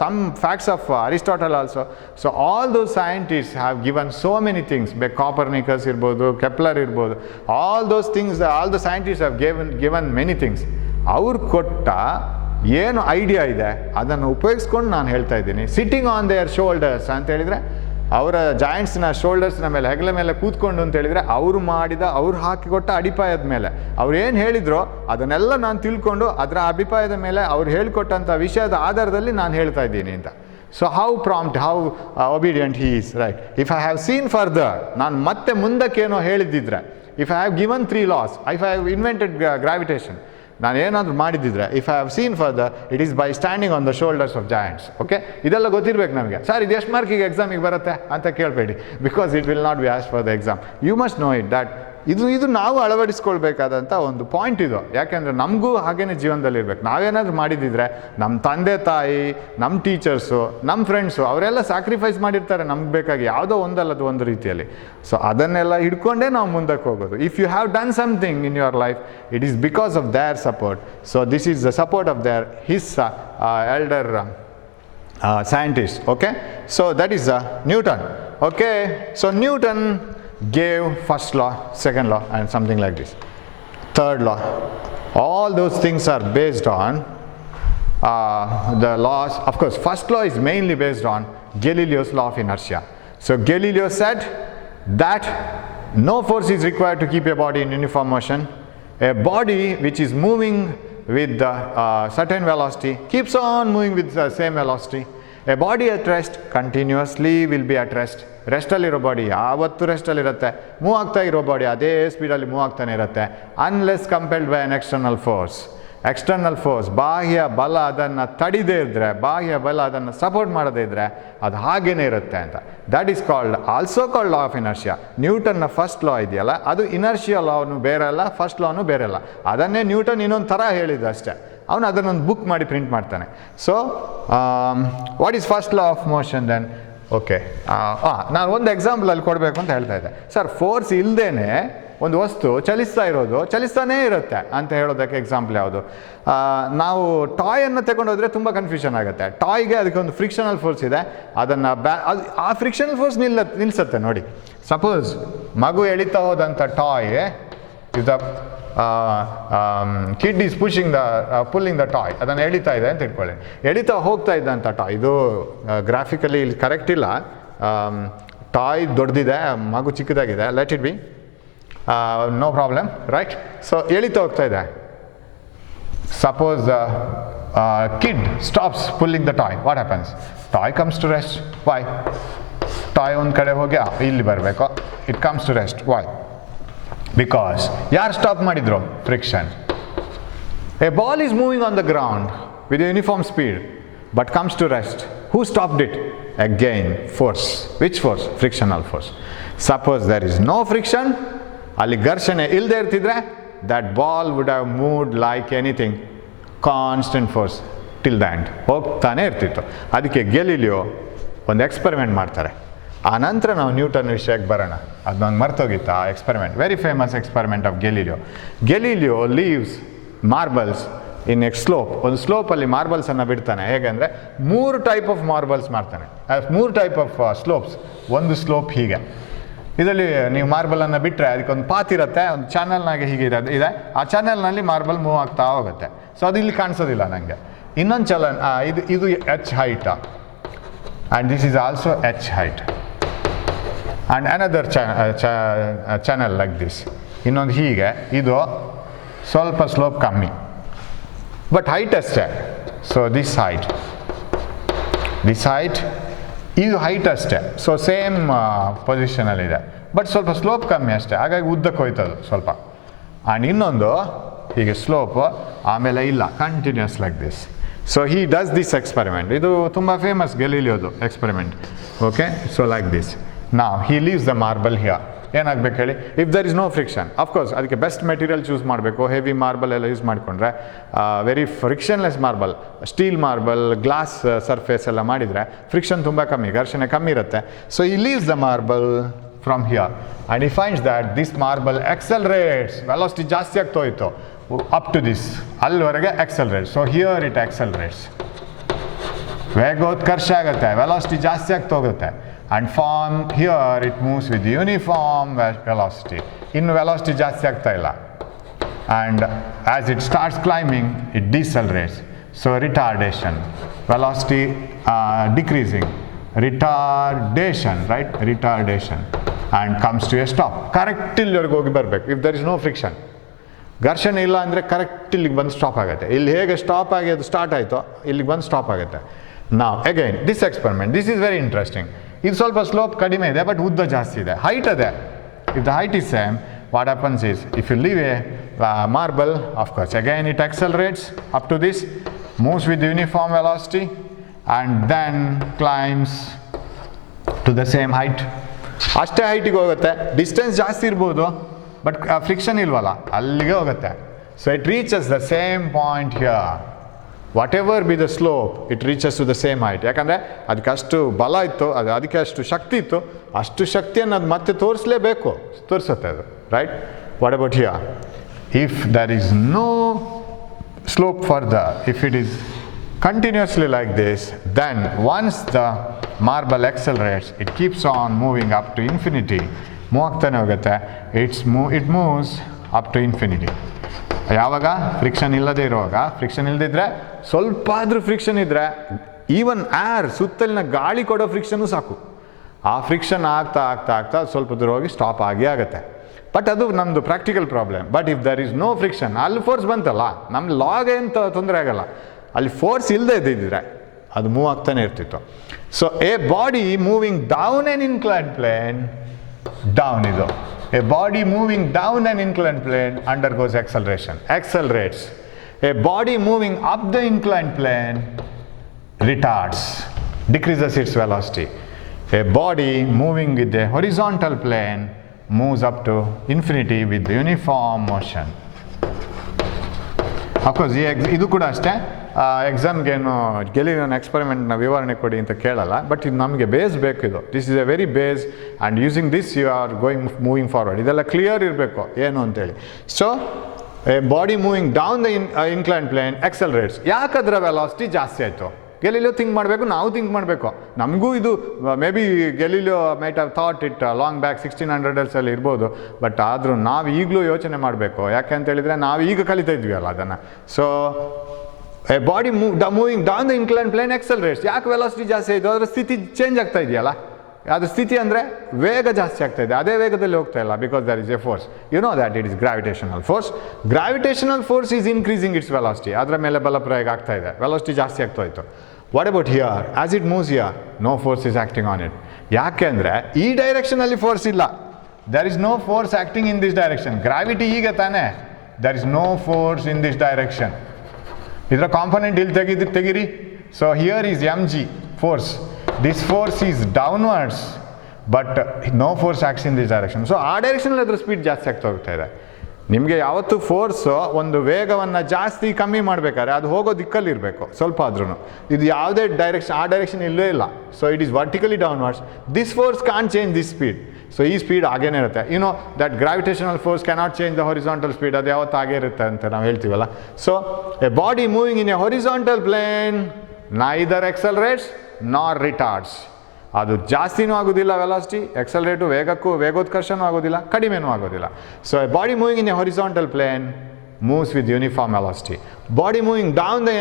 some facts of Aristotle also. So all those scientists have given so many things. Copernicus irbodu, Kepler irbodu, all those things, all the scientists have given many things. ಅವ್ರು ಕೊಟ್ಟ ಏನು idea ಇದೆ ಅದನ್ನು ಉಪಯೋಗಿಸ್ಕೊಂಡು ನಾನು ಹೇಳ್ತಾ ಇದ್ದೀನಿ. Sitting on there shoulders ಅಂತ ಹೇಳಿದರೆ, ಅವರ ಜಾಯಿಂಟ್ಸ್ನ ಶೋಲ್ಡರ್ಸ್ನ ಮೇಲೆ ಹೆಗಲ ಮೇಲೆ ಕೂತ್ಕೊಂಡು ಅಂತ ಹೇಳಿದರೆ, ಅವ್ರು ಹಾಕಿಕೊಟ್ಟ ಅಡಿಪಾಯದ ಮೇಲೆ ಅವ್ರು ಏನು ಹೇಳಿದ್ರೋ ಅದನ್ನೆಲ್ಲ ನಾನು ತಿಳ್ಕೊಂಡು ಅದರ ಅಡಿಪಾಯದ ಮೇಲೆ ಅವ್ರು ಹೇಳಿಕೊಟ್ಟಂಥ ವಿಷಯದ ಆಧಾರದಲ್ಲಿ ನಾನು ಹೇಳ್ತಾ ಇದ್ದೀನಿ ಅಂತ. So how prompt, how obedient he is, right? If I have seen further, ನಾನು ಮತ್ತೆ ಮುಂದಕ್ಕೇನೋ ಹೇಳಿದ್ದಿದ್ರೆ, if I have given 3 laws, if I have invented gravitation, ನಾನು ಏನಾದರೂ ಮಾಡಿದ್ದಿದ್ರೆ, if I have seen further it is by standing on the shoulders of giants. Okay, ಇದೆಲ್ಲ ಗೊತ್ತಿರಬೇಕು ನಮಗೆ. ಸರ್ ಇದು ಎಷ್ಟು ಮಾರ್ಕಿಗೆ ಎಕ್ಸಾಮಿಗೆ ಬರುತ್ತೆ ಅಂತ ಕೇಳಬೇಡಿ, because it will not be asked for the exam. You must know it that ಇದು ನಾವು ಅಳವಡಿಸ್ಕೊಳ್ಬೇಕಾದಂಥ ಒಂದು ಪಾಯಿಂಟ್ ಇದು. ಯಾಕೆಂದರೆ ನಮಗೂ ಹಾಗೇನೆ ಜೀವನದಲ್ಲಿ ಇರಬೇಕು. ನಾವೇನಾದರೂ ಮಾಡಿದ್ದಿದ್ರೆ ನಮ್ಮ ತಂದೆ ತಾಯಿ, ನಮ್ಮ ಟೀಚರ್ಸು, ನಮ್ಮ ಫ್ರೆಂಡ್ಸು ಅವರೆಲ್ಲ ಸ್ಯಾಕ್ರಿಫೈಸ್ ಮಾಡಿರ್ತಾರೆ ನಮ್ಗೆ ಬೇಕಾಗಿ ಯಾವುದೋ ಒಂದಲ್ಲದು ಒಂದು ರೀತಿಯಲ್ಲಿ. ಸೊ ಅದನ್ನೆಲ್ಲ ಹಿಡ್ಕೊಂಡೇ ನಾವು ಮುಂದಕ್ಕೆ ಹೋಗೋದು. If you have done something in your life it is because of their support. So this is the support of his elder scientist. Okay, so that is Newton. Okay, so Newton gave first law, second law, and something like this, third law. All those things are based on the laws. Of course, first law is mainly based on Galileo's law of inertia. So Galileo said that no force is required to keep a body in uniform motion. A body which is moving with certain velocity keeps on moving with the same velocity. A body at rest continuously will be at rest. ರೆಸ್ಟಲ್ಲಿರೋ body ಯಾವತ್ತೂ ರೆಸ್ಟಲ್ಲಿರುತ್ತೆ. Move ಆಗ್ತಾ ಇರೋ body ಅದೇ ಸ್ಪೀಡಲ್ಲಿ move ಆಗ್ತಾನೆ ಇರುತ್ತೆ. Unless compelled by an external force. External force, ಬಾಹ್ಯ ಬಲ ಅದನ್ನು ತಡಿದೇ ಇದ್ದರೆ, ಬಾಹ್ಯ ಬಲ ಅದನ್ನು ಸಪೋರ್ಟ್ ಮಾಡದೇ ಇದ್ದರೆ ಅದು ಹಾಗೇ ಇರುತ್ತೆ ಅಂತ. That is also called law of inertia. ನ್ಯೂಟನ್ನ ಫಸ್ಟ್ ಲಾ ಇದೆಯಲ್ಲ, ಅದು ಇನರ್ಷಿಯಾ ಲಾನು ಬೇರೆ ಅಲ್ಲ, ಫಸ್ಟ್ ಲಾನು ಬೇರೆ ಅಲ್ಲ. ಅದನ್ನೇ ನ್ಯೂಟನ್ ಇನ್ನೊಂದು ಥರ ಹೇಳಿದ್ದು ಅಷ್ಟೇ. ಅವನು ಅದನ್ನೊಂದು ಬುಕ್ ಮಾಡಿ ಪ್ರಿಂಟ್ ಮಾಡ್ತಾನೆ. So what is first law of motion then? Okay, ನಾನು ಒಂದು ಎಕ್ಸಾಂಪಲ್ ಅಲ್ಲಿ ಕೊಡಬೇಕು ಅಂತ ಹೇಳ್ತಾ ಇದ್ದೆ. ಸರ್, ಫೋರ್ಸ್ ಇಲ್ಲದೇ ಒಂದು ವಸ್ತು ಚಲಿಸ್ತಾನೇ ಇರುತ್ತೆ ಅಂತ ಹೇಳೋದಕ್ಕೆ ಎಕ್ಸಾಂಪಲ್ ಯಾವುದು? ನಾವು ಟಾಯನ್ನು ತಗೊಂಡೋದ್ರೆ ತುಂಬ ಕನ್ಫ್ಯೂಷನ್ ಆಗುತ್ತೆ. ಟಾಯ್ಗೆ ಅದಕ್ಕೆ ಒಂದು ಫ್ರಿಕ್ಷನಲ್ ಫೋರ್ಸ್ ಇದೆ, ಅದನ್ನು ಆ ಫ್ರಿಕ್ಷನಲ್ ಫೋರ್ಸ್ ನಿಲ್ಲಿಸುತ್ತೆ ನೋಡಿ. ಸಪೋಸ್ ಮಗು ಎಳಿತಾ ಹೋದಂಥ toy is the kid is pulling the toy, ಅದನ್ನು ಎಳಿತಾ ಇದೆ ಅಂತ ಇಟ್ಕೊಳ್ಳಿ. ಎಳಿತಾ ಹೋಗ್ತಾ ಇದ್ದಂಥ ಟಾಯ್, ಇದು ಗ್ರಾಫಿಕಲಿ ಇಲ್ಲಿ ಕರೆಕ್ಟ್ ಇಲ್ಲ, ಟಾಯ್ ದೊಡ್ಡದಿದೆ, ಮಗು ಚಿಕ್ಕದಾಗಿದೆ, let it be, no problem, right? So ಎಳಿತಾ ಹೋಗ್ತಾ ಇದೆ. Suppose kid stops pulling the toy, what happens? Toy comes to rest. Why? Toy ಒಂದು ಕಡೆ ಹೋಗಿ ಇಲ್ಲಿ ಬರಬೇಕು, it comes to rest. Why? Because ಯಾರು ಸ್ಟಾಪ್ ಮಾಡಿದ್ರು? Friction. A ball is moving on the ground with uniform speed but comes to rest. Who stopped it? Again force. Which force? Frictional force. Suppose there is no friction, ಅಲ್ಲಿ ಘರ್ಷಣೆ ಇಲ್ಲದೆ ಇರ್ತಿದ್ರೆ that ball would have moved like anything, constant force till the end, ಹೋಗ್ತಾನೆ ಇರ್ತಿತ್ತು. ಅದಕ್ಕೆ Galileo ಒಂದು experiment ಮಾಡ್ತಾರೆ. ಆನಂತರ ನಾವು ನ್ಯೂಟನ್ ವಿಷಯಕ್ಕೆ ಬರೋಣ. ಅದು ನಂಗೆ ಮರ್ತೋಗಿತ್ತು ಆ experiment, very famous experiment of Galileo. Galileo leaves marbles in a slope. ಒಂದು ಸ್ಲೋಪಲ್ಲಿ ಮಾರ್ಬಲ್ಸನ್ನು ಬಿಡ್ತಾನೆ. ಹೇಗೆ ಅಂದರೆ 3 ಟೈಪ್ ಆಫ್ ಮಾರ್ಬಲ್ಸ್ ಮಾಡ್ತಾನೆ, 3 ಟೈಪ್ ಆಫ್ ಸ್ಲೋಪ್ಸ್. ಒಂದು ಸ್ಲೋಪ್ ಹೀಗೆ, ಇದರಲ್ಲಿ ನೀವು ಮಾರ್ಬಲನ್ನು ಬಿಟ್ಟರೆ ಅದಕ್ಕೊಂದು ಪಾತ್ ಇರುತ್ತೆ, ಒಂದು ಚಾನಲ್ನಾಗೆ ಹೀಗೆ ಇದೆ, ಆ ಚಾನಲ್ನಲ್ಲಿ ಮಾರ್ಬಲ್ ಮೂವ್ ಆಗ್ತಾ ಹೋಗುತ್ತೆ. ಸೊ ಅದು ಇಲ್ಲಿ ಕಾಣಿಸೋದಿಲ್ಲ ನನಗೆ. ಇನ್ನೊಂದು ಚಲನ್ ಇದು H height and this is also H height and another channel like this. ಇನ್ನೊಂದು ಹೀಗೆ, ಇದು ಸ್ವಲ್ಪ ಸ್ಲೋಪ್ ಕಮ್ಮಿ ಬಟ್ ಹೈಟ್ ಅಷ್ಟೇ. ಸೊ ದಿಸ್ ಹೈಟ್ ಇದು ಹೈಟ್ ಅಷ್ಟೇ. ಸೊ ಸೇಮ್ ಪೊಸಿಷನಲ್ಲಿದೆ ಬಟ್ ಸ್ವಲ್ಪ ಸ್ಲೋಪ್ ಕಮ್ಮಿ ಅಷ್ಟೇ, ಹಾಗಾಗಿ ಉದ್ದಕ್ಕೆ ಹೋಯ್ತದು ಸ್ವಲ್ಪ. ಆ್ಯಂಡ್ ಇನ್ನೊಂದು ಹೀಗೆ ಸ್ಲೋಪ್, ಆಮೇಲೆ ಇಲ್ಲ, continues like this. So he does this experiment. ಇದು ತುಂಬ ಫೇಮಸ್ ಗೆಲಿಲಿಯೋದು experiment. Okay, so like this. ನಾವು he leaves the marble here. ಏನಾಗಬೇಕು ಹೇಳಿ, if there is no friction, of course ಅದಕ್ಕೆ ಬೆಸ್ಟ್ ಮೆಟೀರಿಯಲ್ ಚೂಸ್ ಮಾಡಬೇಕು. ಹೆವಿ ಮಾರ್ಬಲ್ ಎಲ್ಲ ಯೂಸ್ ಮಾಡಿಕೊಂಡ್ರೆ, very frictionless marble, steel marble, glass surface ಎಲ್ಲ ಮಾಡಿದರೆ ಫ್ರಿಕ್ಷನ್ ತುಂಬ ಕಮ್ಮಿ, ಘರ್ಷಣೆ ಕಮ್ಮಿ ಇರುತ್ತೆ. So he leaves the marble from here and he finds that this marble accelerates, velocity ಜಾಸ್ತಿ ಆಗ್ತಾ ಹೋಯಿತು ಅಪ್ ಟು ದಿಸ್, ಅಲ್ಲಿವರೆಗೆ accelerates. So here it accelerates, ವೇಗೋತ್ಕರ್ಷ ಆಗುತ್ತೆ, ವೆಲಾಸಿಟಿ ಜಾಸ್ತಿ ಆಗ್ತಾ ಹೋಗುತ್ತೆ. And from here it moves with uniform velocity, ಇನ್ನು ವೆಲಾಸಿಟಿ ಜಾಸ್ತಿ ಆಗ್ತಾ ಇಲ್ಲ. And as it starts climbing it decelerates. So retardation, velocity decreasing, retardation, right, retardation and comes to a stop. Correct ಇಲ್ಲಿವರೆಗೆ ಹೋಗಿ ಬರಬೇಕು if there is no friction. ಘರ್ಷಣೆ ಇಲ್ಲ ಅಂದರೆ ಕರೆಕ್ಟ್ ಇಲ್ಲಿಗೆ ಬಂದು ಸ್ಟಾಪ್ ಆಗುತ್ತೆ. ಇಲ್ಲಿ ಹೇಗೆ ಸ್ಟಾಪ್ ಆಗಿ ಅದು ಸ್ಟಾರ್ಟ್ ಆಯಿತೋ ಇಲ್ಲಿಗೆ ಬಂದು ಸ್ಟಾಪ್ ಆಗುತ್ತೆ. ನಾವು again this experiment, this is very interesting. ಇದು ಸ್ವಲ್ಪ ಸ್ಲೋಪ್ ಕಡಿಮೆ ಇದೆ ಬಟ್ ಉದ್ದ ಜಾಸ್ತಿ ಇದೆ, ಹೈಟ್ ಅದೇ. If the height is same, what happens is if you leave a marble, of course again it accelerates up to this, moves with uniform velocity and then climbs to the same height. ಅಷ್ಟೇ ಹೈಟಿಗೆ ಹೋಗುತ್ತೆ, distance ಜಾಸ್ತಿ ಇರ್ಬೋದು but friction ಇಲ್ವಲ್ಲ, ಅಲ್ಲಿಗೆ ಹೋಗುತ್ತೆ. So it reaches the same point here, whatever be the slope it reaches to the same height. ಯಾಕಂದರೆ ಅದಕ್ಕೆ ಅಷ್ಟು ಬಲ ಇತ್ತು, ಅದಕ್ಕೆ ಅಷ್ಟು ಶಕ್ತಿ ಇತ್ತು, ಅಷ್ಟು ಶಕ್ತಿಯನ್ನು ಅದು ಮತ್ತೆ ತೋರಿಸಲೇಬೇಕು, ತೋರಿಸುತ್ತೆ ಅದು, right. What about here, if there is no slope further, if it is continuously like this, then once the marble accelerates, it keeps on moving up to infinity. Move ಆಗ್ತಾನೆ ಹೋಗುತ್ತೆ, it moves up to infinity. ಯಾವಾಗ friction ಇಲ್ಲದೆ ಇರುವಾಗ, friction ಇಲ್ಲದಿದ್ದರೆ ಸ್ವಲ್ಪ ಆದರೂ friction ಇದ್ದರೆ, even air ಸುತ್ತಲಿನ ಗಾಳಿ ಕೊಡೋ ಫ್ರಿಕ್ಷನ್ನು ಸಾಕು, ಆ ಫ್ರಿಕ್ಷನ್ ಆಗ್ತಾ ಆಗ್ತಾ ಆಗ್ತಾ ಸ್ವಲ್ಪ ದೂರ ಹೋಗಿ ಸ್ಟಾಪ್ ಆಗಿ ಆಗುತ್ತೆ. ಬಟ್ ಅದು ನಮ್ಮದು practical problem. But if there is no friction, ಅಲ್ಲಿ ಫೋರ್ಸ್ ಬಂತಲ್ಲ, ನಮ್ಮ ಲಾಗ್ ಏನು ತೊಂದರೆ ಆಗಲ್ಲ. ಅಲ್ಲಿ ಫೋರ್ಸ್ ಇಲ್ಲದೆ ಇದ್ದಿದ್ರೆ ಅದು ಮೂವ್ ಆಗ್ತಾನೆ ಇರ್ತಿತ್ತು. So a body moving down an incline plane, down ಇದು, a body moving down an incline plane undergoes acceleration, accelerates. A body moving up the inclined plane retards, decreases its velocity. A body moving with the horizontal plane moves up to infinity with uniform motion. Of course ಇದು ಕೂಡ ಅಷ್ಟೇ, ಎಕ್ಸಾಮ್ಗೇನು Galilean ಎಕ್ಸ್ಪೆರಿಮೆಂಟ್ನ ವಿವರಣೆ ಕೊಡಿ ಅಂತ ಕೇಳಲ್ಲ, but ಇದು ನಮಗೆ base ಬೇಕು. ಇದು this is a very base and using this you are moving forward. ಇದೆಲ್ಲ ಕ್ಲಿಯರ್ ಇರಬೇಕು ಏನು ಅಂತೇಳಿ. So a body moving down the incline plane accelerates. ಯಾಕಂದ್ರೆ ವೆಲಾಸಿಟಿ ಜಾಸ್ತಿ ಆಯಿತು, ಗೆಲಿಲಿಯೋ ಥಿಂಕ್ ಮಾಡಬೇಕು, ನಾವು ಥಿಂಕ್ ಮಾಡಬೇಕು. ನಮಗೂ ಇದು may be Galileo might have thought it long back 1600s ಇರ್ಬೋದು, ಬಟ್ ಆದರೂ ನಾವು ಈಗಲೂ ಯೋಚನೆ ಮಾಡಬೇಕು. ಯಾಕೆ ಅಂತ ಹೇಳಿದರೆ ನಾವು ಈಗ ಕಲಿತಾ ಇದ್ವಿ ಅಲ್ಲ ಅದನ್ನು. So a body moving down the incline plane accelerates. ಯಾಕೆ ವೆಲಾಸಿಟಿ ಜಾಸ್ತಿ ಆಯಿತು, ಅದರ ಸ್ಥಿತಿ ಚೇಂಜ್ ಆಗ್ತಾ ಇದೆಯಲ್ಲ, ಅದು ಸ್ಥಿತಿ ಅಂದರೆ ವೇಗ ಜಾಸ್ತಿ ಆಗ್ತಾ ಇದೆ, ಅದೇ ವೇಗದಲ್ಲಿ ಹೋಗ್ತಾ ಇಲ್ಲ. Because there is a force, you know that it is gravitational force. Gravitational force is increasing its velocity. ಅದರ ಮೇಲೆ ಬಲ ಪ್ರಯೋಗ ಆಗ್ತಾ ಇದೆ, ವೆಲಾಸಿಟಿ ಜಾಸ್ತಿ ಆಗ್ತಾ ಇತ್ತು. What about here, as it moves here, no force is acting on it. ಯಾಕೆ ಅಂದರೆ ಈ ಡೈರೆಕ್ಷನಲ್ಲಿ ಫೋರ್ಸ್ ಇಲ್ಲ, there is no force acting in this direction. Gravity ಈಗ ತಾನೇ, there is no force in this direction. ಇದರ ಕಾಂಪೊನೆಂಟ್ ಇಲ್ಲಿ ತೆಗಿರಿ. So here is mg force, this force is downwards but no force acts in this direction. So ಆ ಡೈರೆಕ್ಷನಲ್ಲಿ ಅದರ speed ಜಾಸ್ತಿ ಆಗ್ತಾ ಹೋಗ್ತಾ ಇದೆ. ನಿಮಗೆ ಯಾವತ್ತೂ ಫೋರ್ಸು ಒಂದು ವೇಗವನ್ನು ಜಾಸ್ತಿ ಕಮ್ಮಿ ಮಾಡಬೇಕಾದ್ರೆ ಅದು ಹೋಗೋ ದಿಕ್ಕಲ್ಲಿ ಇರಬೇಕು ಸ್ವಲ್ಪ ಆದ್ರೂ. ಇದು ಯಾವುದೇ ಡೈರೆಕ್ಷನ್ ಆ ಡೈರೆಕ್ಷನ್ ಇಲ್ಲವೇ ಇಲ್ಲ. So it is vertically downwards. This force can change this speed. So ಈ ಸ್ಪೀಡ್ ಹಾಗೇನೇ ಇರುತ್ತೆ. That gravitational force cannot change the horizontal speed. ಅದು ಯಾವತ್ತು ಹಾಗೇ ಇರುತ್ತೆ ಅಂತ ನಾವು ಹೇಳ್ತೀವಲ್ಲ. So a body moving in a horizontal plane neither accelerates nor retards. ಅದು ಜಾಸ್ತಿನೂ ಆಗೋದಿಲ್ಲ ವೆಲಾಸಿಟಿ, ಎಕ್ಸಲರೇಟು ವೇಗೋತ್ಕರ್ಷನೂ ಆಗೋದಿಲ್ಲ, ಕಡಿಮೆನೂ ಆಗೋದಿಲ್ಲ. So a body moving in a horizontal plane moves with uniform velocity. Body moving down the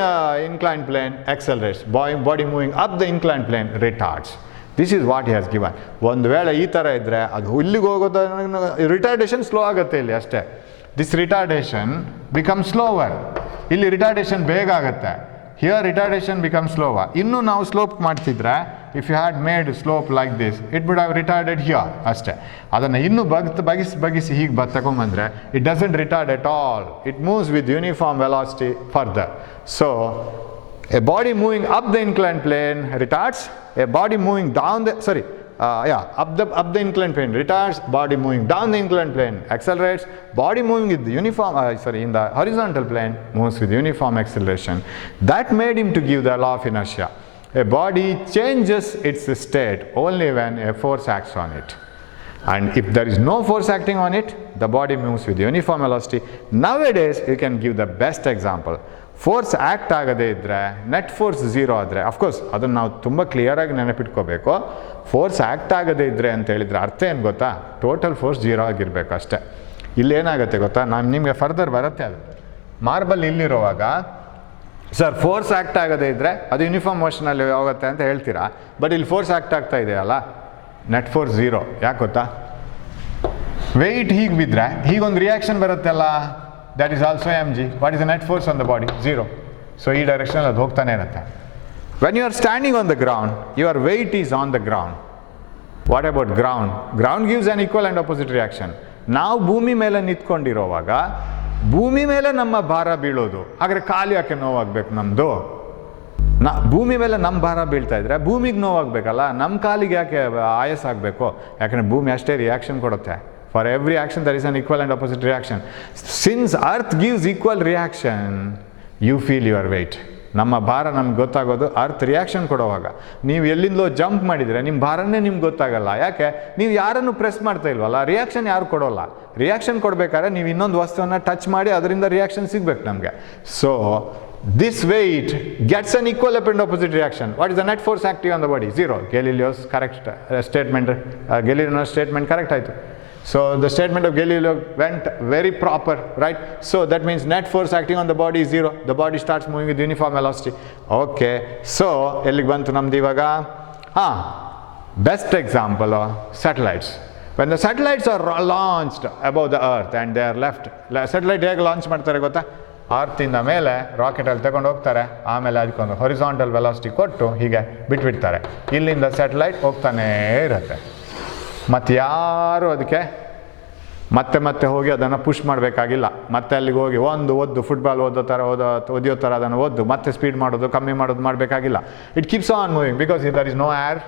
inclined plane accelerates. Body moving up the inclined plane retards. This is what he has given. ಒಂದು ವೇಳೆ ಈ ಥರ ಇದ್ದರೆ ಅದು ಇಲ್ಲಿಗೆ ಹೋಗೋದು retardation slow ಆಗುತ್ತೆ ಇಲ್ಲಿ ಅಷ್ಟೇ. This retardation become slower. ಇಲ್ಲಿ ರಿಟಾರ್ಡೇಷನ್ ಬೇಗ ಆಗುತ್ತೆ. Here retardation become slower. ಇನ್ನೂ ನಾವು ಸ್ಲೋಪ್ ಮಾಡ್ತಿದ್ರೆ if you had made slope like this it would have retarded here ಅಷ್ಟೇ. ಅದನ್ನು ಇನ್ನೂ ಬಗಿಸಿ ಹೀಗೆ ತಗೊಂಬಂದರೆ it doesn't retard at all. It moves with uniform velocity further. So a body moving up the incline plane retards. A body moving down the, up the inclined plane retards. Body moving down the inclined plane accelerates. Body moving with the in the horizontal plane moves with uniform acceleration. That made him to give the law of inertia. A body changes its state only when a force acts on it. And if there is no force acting on it, the body moves with uniform velocity. Nowadays, you can give the best example. Force act ಆಗದೇ ಇದ್ದರೆ, net force zero ಆದರೆ, of course ಅದನ್ನು ನಾವು ತುಂಬ ಕ್ಲಿಯರಾಗಿ ನೆನಪಿಟ್ಕೋಬೇಕು. Force act ಆಗದೇ ಇದ್ದರೆ ಅಂತ ಹೇಳಿದರೆ ಅರ್ಥ ಏನು ಗೊತ್ತಾ? ಟೋಟಲ್ ಫೋರ್ಸ್ ಝೀರೋ ಆಗಿರಬೇಕು ಅಷ್ಟೇ. ಇಲ್ಲೇನಾಗುತ್ತೆ ಗೊತ್ತಾ? ನಿಮಗೆ ಫರ್ದರ್ ಬರುತ್ತೆ ಅದು. ಮಾರ್ಬಲ್ ಇಲ್ಲಿರುವಾಗ ಸರ್ ಫೋರ್ಸ್ ಆ್ಯಕ್ಟ್ ಆಗದೇ ಇದ್ದರೆ ಅದು ಯೂನಿಫಾರ್ಮ್ ಮೋಷನಲ್ಲಿ ಹೋಗುತ್ತೆ ಅಂತ ಹೇಳ್ತೀರಾ. ಬಟ್ ಇಲ್ಲಿ ಫೋರ್ಸ್ ಆ್ಯಕ್ಟ್ ಆಗ್ತಾ ಇದೆಯಲ್ಲ, ನೆಟ್ ಫೋರ್ಸ್ ಝೀರೋ. ಯಾಕೆ ಗೊತ್ತಾ? ವೆಯ್ಟ್ ಹೀಗೆ ಬಿದ್ದರೆ ಹೀಗೊಂದು ರಿಯಾಕ್ಷನ್ ಬರುತ್ತಲ್ಲ, that is also mg. What is the net force on the body? Zero. So ಈ ಡೈರೆಕ್ಷನಲ್ಲಿ ಅದು ಹೋಗ್ತಾನೆ ಇರುತ್ತೆ. When you are standing on the ground, your weight is on the ground. What about ground? Ground gives an equal and opposite reaction. ನಾವು ಭೂಮಿ ಮೇಲೆ ನಿಂತ್ಕೊಂಡಿರೋವಾಗ ಭೂಮಿ ಮೇಲೆ ನಮ್ಮ ಭಾರ ಬೀಳೋದು. ಹಾಗಾದ್ರೆ ಕಾಲು ಯಾಕೆ ನೋವಾಗಬೇಕು ನಮ್ಮದು? ಭೂಮಿ ಮೇಲೆ ನಮ್ಮ ಭಾರ ಬೀಳ್ತಾ ಇದ್ರೆ ಭೂಮಿಗೆ ನೋವಾಗಬೇಕಲ್ಲ, ನಮ್ಮ ಕಾಲಿಗೆ ಯಾಕೆ ಆಯಾಸ ಆಗಬೇಕು? ಯಾಕಂದರೆ ಭೂಮಿ ಅಷ್ಟೇ ರಿಯಾಕ್ಷನ್ ಕೊಡುತ್ತೆ. For every action there is an equal and opposite reaction. Since earth gives equal reaction, you feel your weight. ನಮ್ಮ ಭಾರ ನಮ್ಗೆ ಗೊತ್ತಾಗೋದು ಅರ್ತ್ ರಿಯಾಕ್ಷನ್ ಕೊಡುವಾಗ. ನೀವು ಎಲ್ಲಿಂದಲೋ ಜಂಪ್ ಮಾಡಿದರೆ ನಿಮ್ಮ ಭಾರನೇ ನಿಮ್ಗೆ ಗೊತ್ತಾಗಲ್ಲ. ಯಾಕೆ? ನೀವು ಯಾರನ್ನು ಪ್ರೆಸ್ ಮಾಡ್ತಾ ಇಲ್ವಲ್ಲ, ರಿಯಾಕ್ಷನ್ ಯಾರು ಕೊಡೋಲ್ಲ. ರಿಯಾಕ್ಷನ್ ಕೊಡಬೇಕಾದ್ರೆ ನೀವು ಇನ್ನೊಂದು ವಸ್ತುವನ್ನು ಟಚ್ ಮಾಡಿ ಅದರಿಂದ ರಿಯಾಕ್ಷನ್ ಸಿಗ್ಬೇಕು ನಮಗೆ. So this weight gets an equal and opposite reaction. What is the net force acting on the body? Zero. Galileo's correct statement. Galileo's statement correct ಆಯಿತು. So the statement of Galileo went very proper, right? So that means net force acting on the body is zero. The body starts moving with uniform velocity. Okay. So ಎಲ್ಲಿಗೆ ಬಂತು ನಮ್ದು ಇವಾಗ? Best example satellites. When the satellites are launched above the earth and they are left, satellite ಹೇಗೆ launch ಮಾಡ್ತಾರೆ ಗೊತ್ತಾ? ಅರ್ತಿಂದ ಮೇಲೆ ರಾಕೆಟಲ್ಲಿ ತಗೊಂಡು ಹೋಗ್ತಾರೆ, ಆಮೇಲೆ ಅದಕ್ಕೊಂದು ಹೊರಿಸಾಂಟಲ್ ವೆಲಾಸಿಟಿ ಕೊಟ್ಟು ಹೀಗೆ ಬಿಟ್ಬಿಡ್ತಾರೆ. ಇಲ್ಲಿಂದ ಸ್ಯಾಟಲೈಟ್ ಹೋಗ್ತಾನೇ ಇರುತ್ತೆ. ಮತ್ತು ಯಾರು ಅದಕ್ಕೆ ಮತ್ತೆ ಹೋಗಿ ಅದನ್ನು ಪುಷ್ ಮಾಡಬೇಕಾಗಿಲ್ಲ. ಮತ್ತೆ ಅಲ್ಲಿಗೆ ಹೋಗಿ ಒದ್ದು ಫುಟ್ಬಾಲ್ ಒದಿಯೋ ಥರ ಅದನ್ನು ಒದ್ದು ಮತ್ತೆ ಸ್ಪೀಡ್ ಮಾಡೋದು ಕಮ್ಮಿ ಮಾಡೋದು ಮಾಡಬೇಕಾಗಿಲ್ಲ. It keeps on moving because there is no air,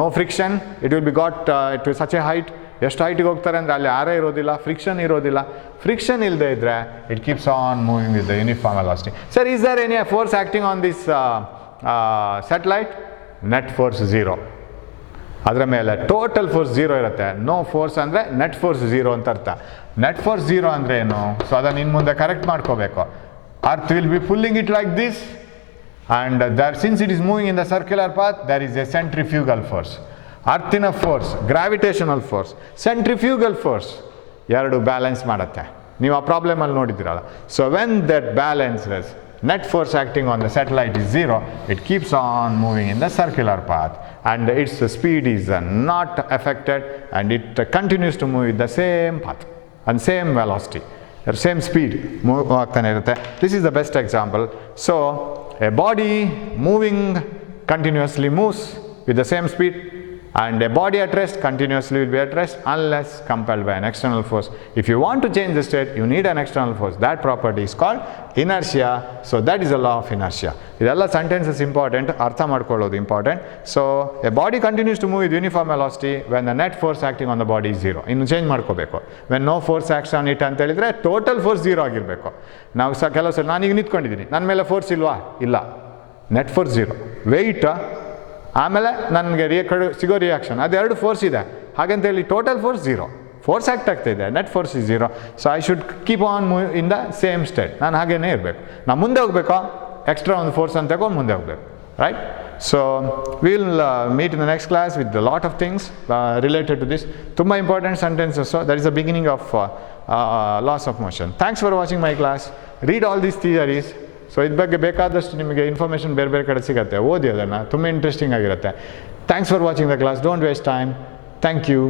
no friction. It will be got to such a height. ಎಷ್ಟು ಹೈಟಿಗೆ ಹೋಗ್ತಾರೆ ಅಂದರೆ ಅಲ್ಲಿ ಆರೇ ಇರೋದಿಲ್ಲ, ಫ್ರಿಕ್ಷನ್ ಇರೋದಿಲ್ಲ. ಫ್ರಿಕ್ಷನ್ ಇಲ್ಲದೆ ಇದ್ದರೆ it keeps on moving with the uniform velocity. Sir, is there any force acting on this satellite? Net force zero. ಅದರ ಮೇಲೆ ಟೋಟಲ್ ಫೋರ್ಸ್ ಝೀರೋ ಇರುತ್ತೆ. ನೋ ಫೋರ್ಸ್ ಅಂದರೆ ನೆಟ್ ಫೋರ್ಸ್ ಝೀರೋ ಅಂತ ಅರ್ಥ. ನೆಟ್ ಫೋರ್ಸ್ ಝೀರೋ ಅಂದರೆ ಏನು? So ಅದನ್ನು ಇನ್ನು ಮುಂದೆ ಕರೆಕ್ಟ್ ಮಾಡ್ಕೋಬೇಕು. Earth will be pulling it like this and since it is moving in the circular path there is a centrifugal force. ಅರ್ಥಿನ force, gravitational force, centrifugal force ಎರಡು balance ಮಾಡುತ್ತೆ. ನೀವು ಆ ಪ್ರಾಬ್ಲಮಲ್ಲಿ ನೋಡಿದ್ದೀರಲ್ಲ. So when that balances, net force acting on the satellite is zero. It keeps on moving in the circular path and its speed is not affected and it continues to move with the same path and same velocity, same speed move ಆಗ್ತಾನೆ ಇರುತ್ತೆ. This is the best example. So a body moving continuously moves with the same speed And a body at rest continuously will be at rest unless compelled by an external force. If you want to change the state, you need an external force. That property is called inertia. So that is the law of inertia. ಇದೆಲ್ಲ sentences important, ಅರ್ಥ ಮಾಡ್ಕೊಳ್ಳೋದು important. So a body continues to move with uniform velocity when the net force acting on the body is zero. ಇನ್ನು change ಮಾಡ್ಕೋಬೇಕು. When no force acts on it ಅಂತ ಹೇಳಿದರೆ total force zero ಆಗಿರಬೇಕು. ನಾವು ಕೆಲವು ಸಲ ನಾನೀಗ ನಿಂತ್ಕೊಂಡಿದ್ದೀನಿ, ನನ್ನ ಮೇಲೆ ಫೋರ್ಸ್ ಇಲ್ವಾ? ಇಲ್ಲ, ನೆಟ್ ಫೋರ್ಸ್ ಝೀರೋ. ವೆಯ್ಟ್ ಆಮೇಲೆ ನನಗೆ ಸಿಗೋ ರಿಯಾಕ್ಷನ್ ಅದೆರಡು ಫೋರ್ಸ್ ಇದೆ, ಹಾಗಂತೇಳಿ total force zero. Force act ಆಗ್ತಾಯಿದೆ, net force is zero. So I should keep on move in the same state. ನಾನು ಹಾಗೇ ಇರಬೇಕು. ನಾನು ಮುಂದೆ ಹೋಗಬೇಕೋ ಎಕ್ಸ್ಟ್ರಾ ಒಂದು ಫೋರ್ಸ್ ಅಂತ ತಗೊಂಡು ಮುಂದೆ ಹೋಗಬೇಕು, right? So will meet in the next class with the lot of things related to this. ತುಂಬ important sentences. That is the beginning of laws of motion. Thanks for watching my class. Read all these theories. So ಇದ್ರ ಬಗ್ಗೆ ಬೇಕಾದಷ್ಟು ನಿಮಗೆ information ಬೇರೆ ಬೇರೆ ಕಡೆ ಸಿಗುತ್ತೆ, ಓದಿ ಅದನ್ನು, ತುಂಬ ಇಂಟ್ರೆಸ್ಟಿಂಗ್ ಆಗಿರುತ್ತೆ. Thanks for watching the class. Don't waste time. Thank you.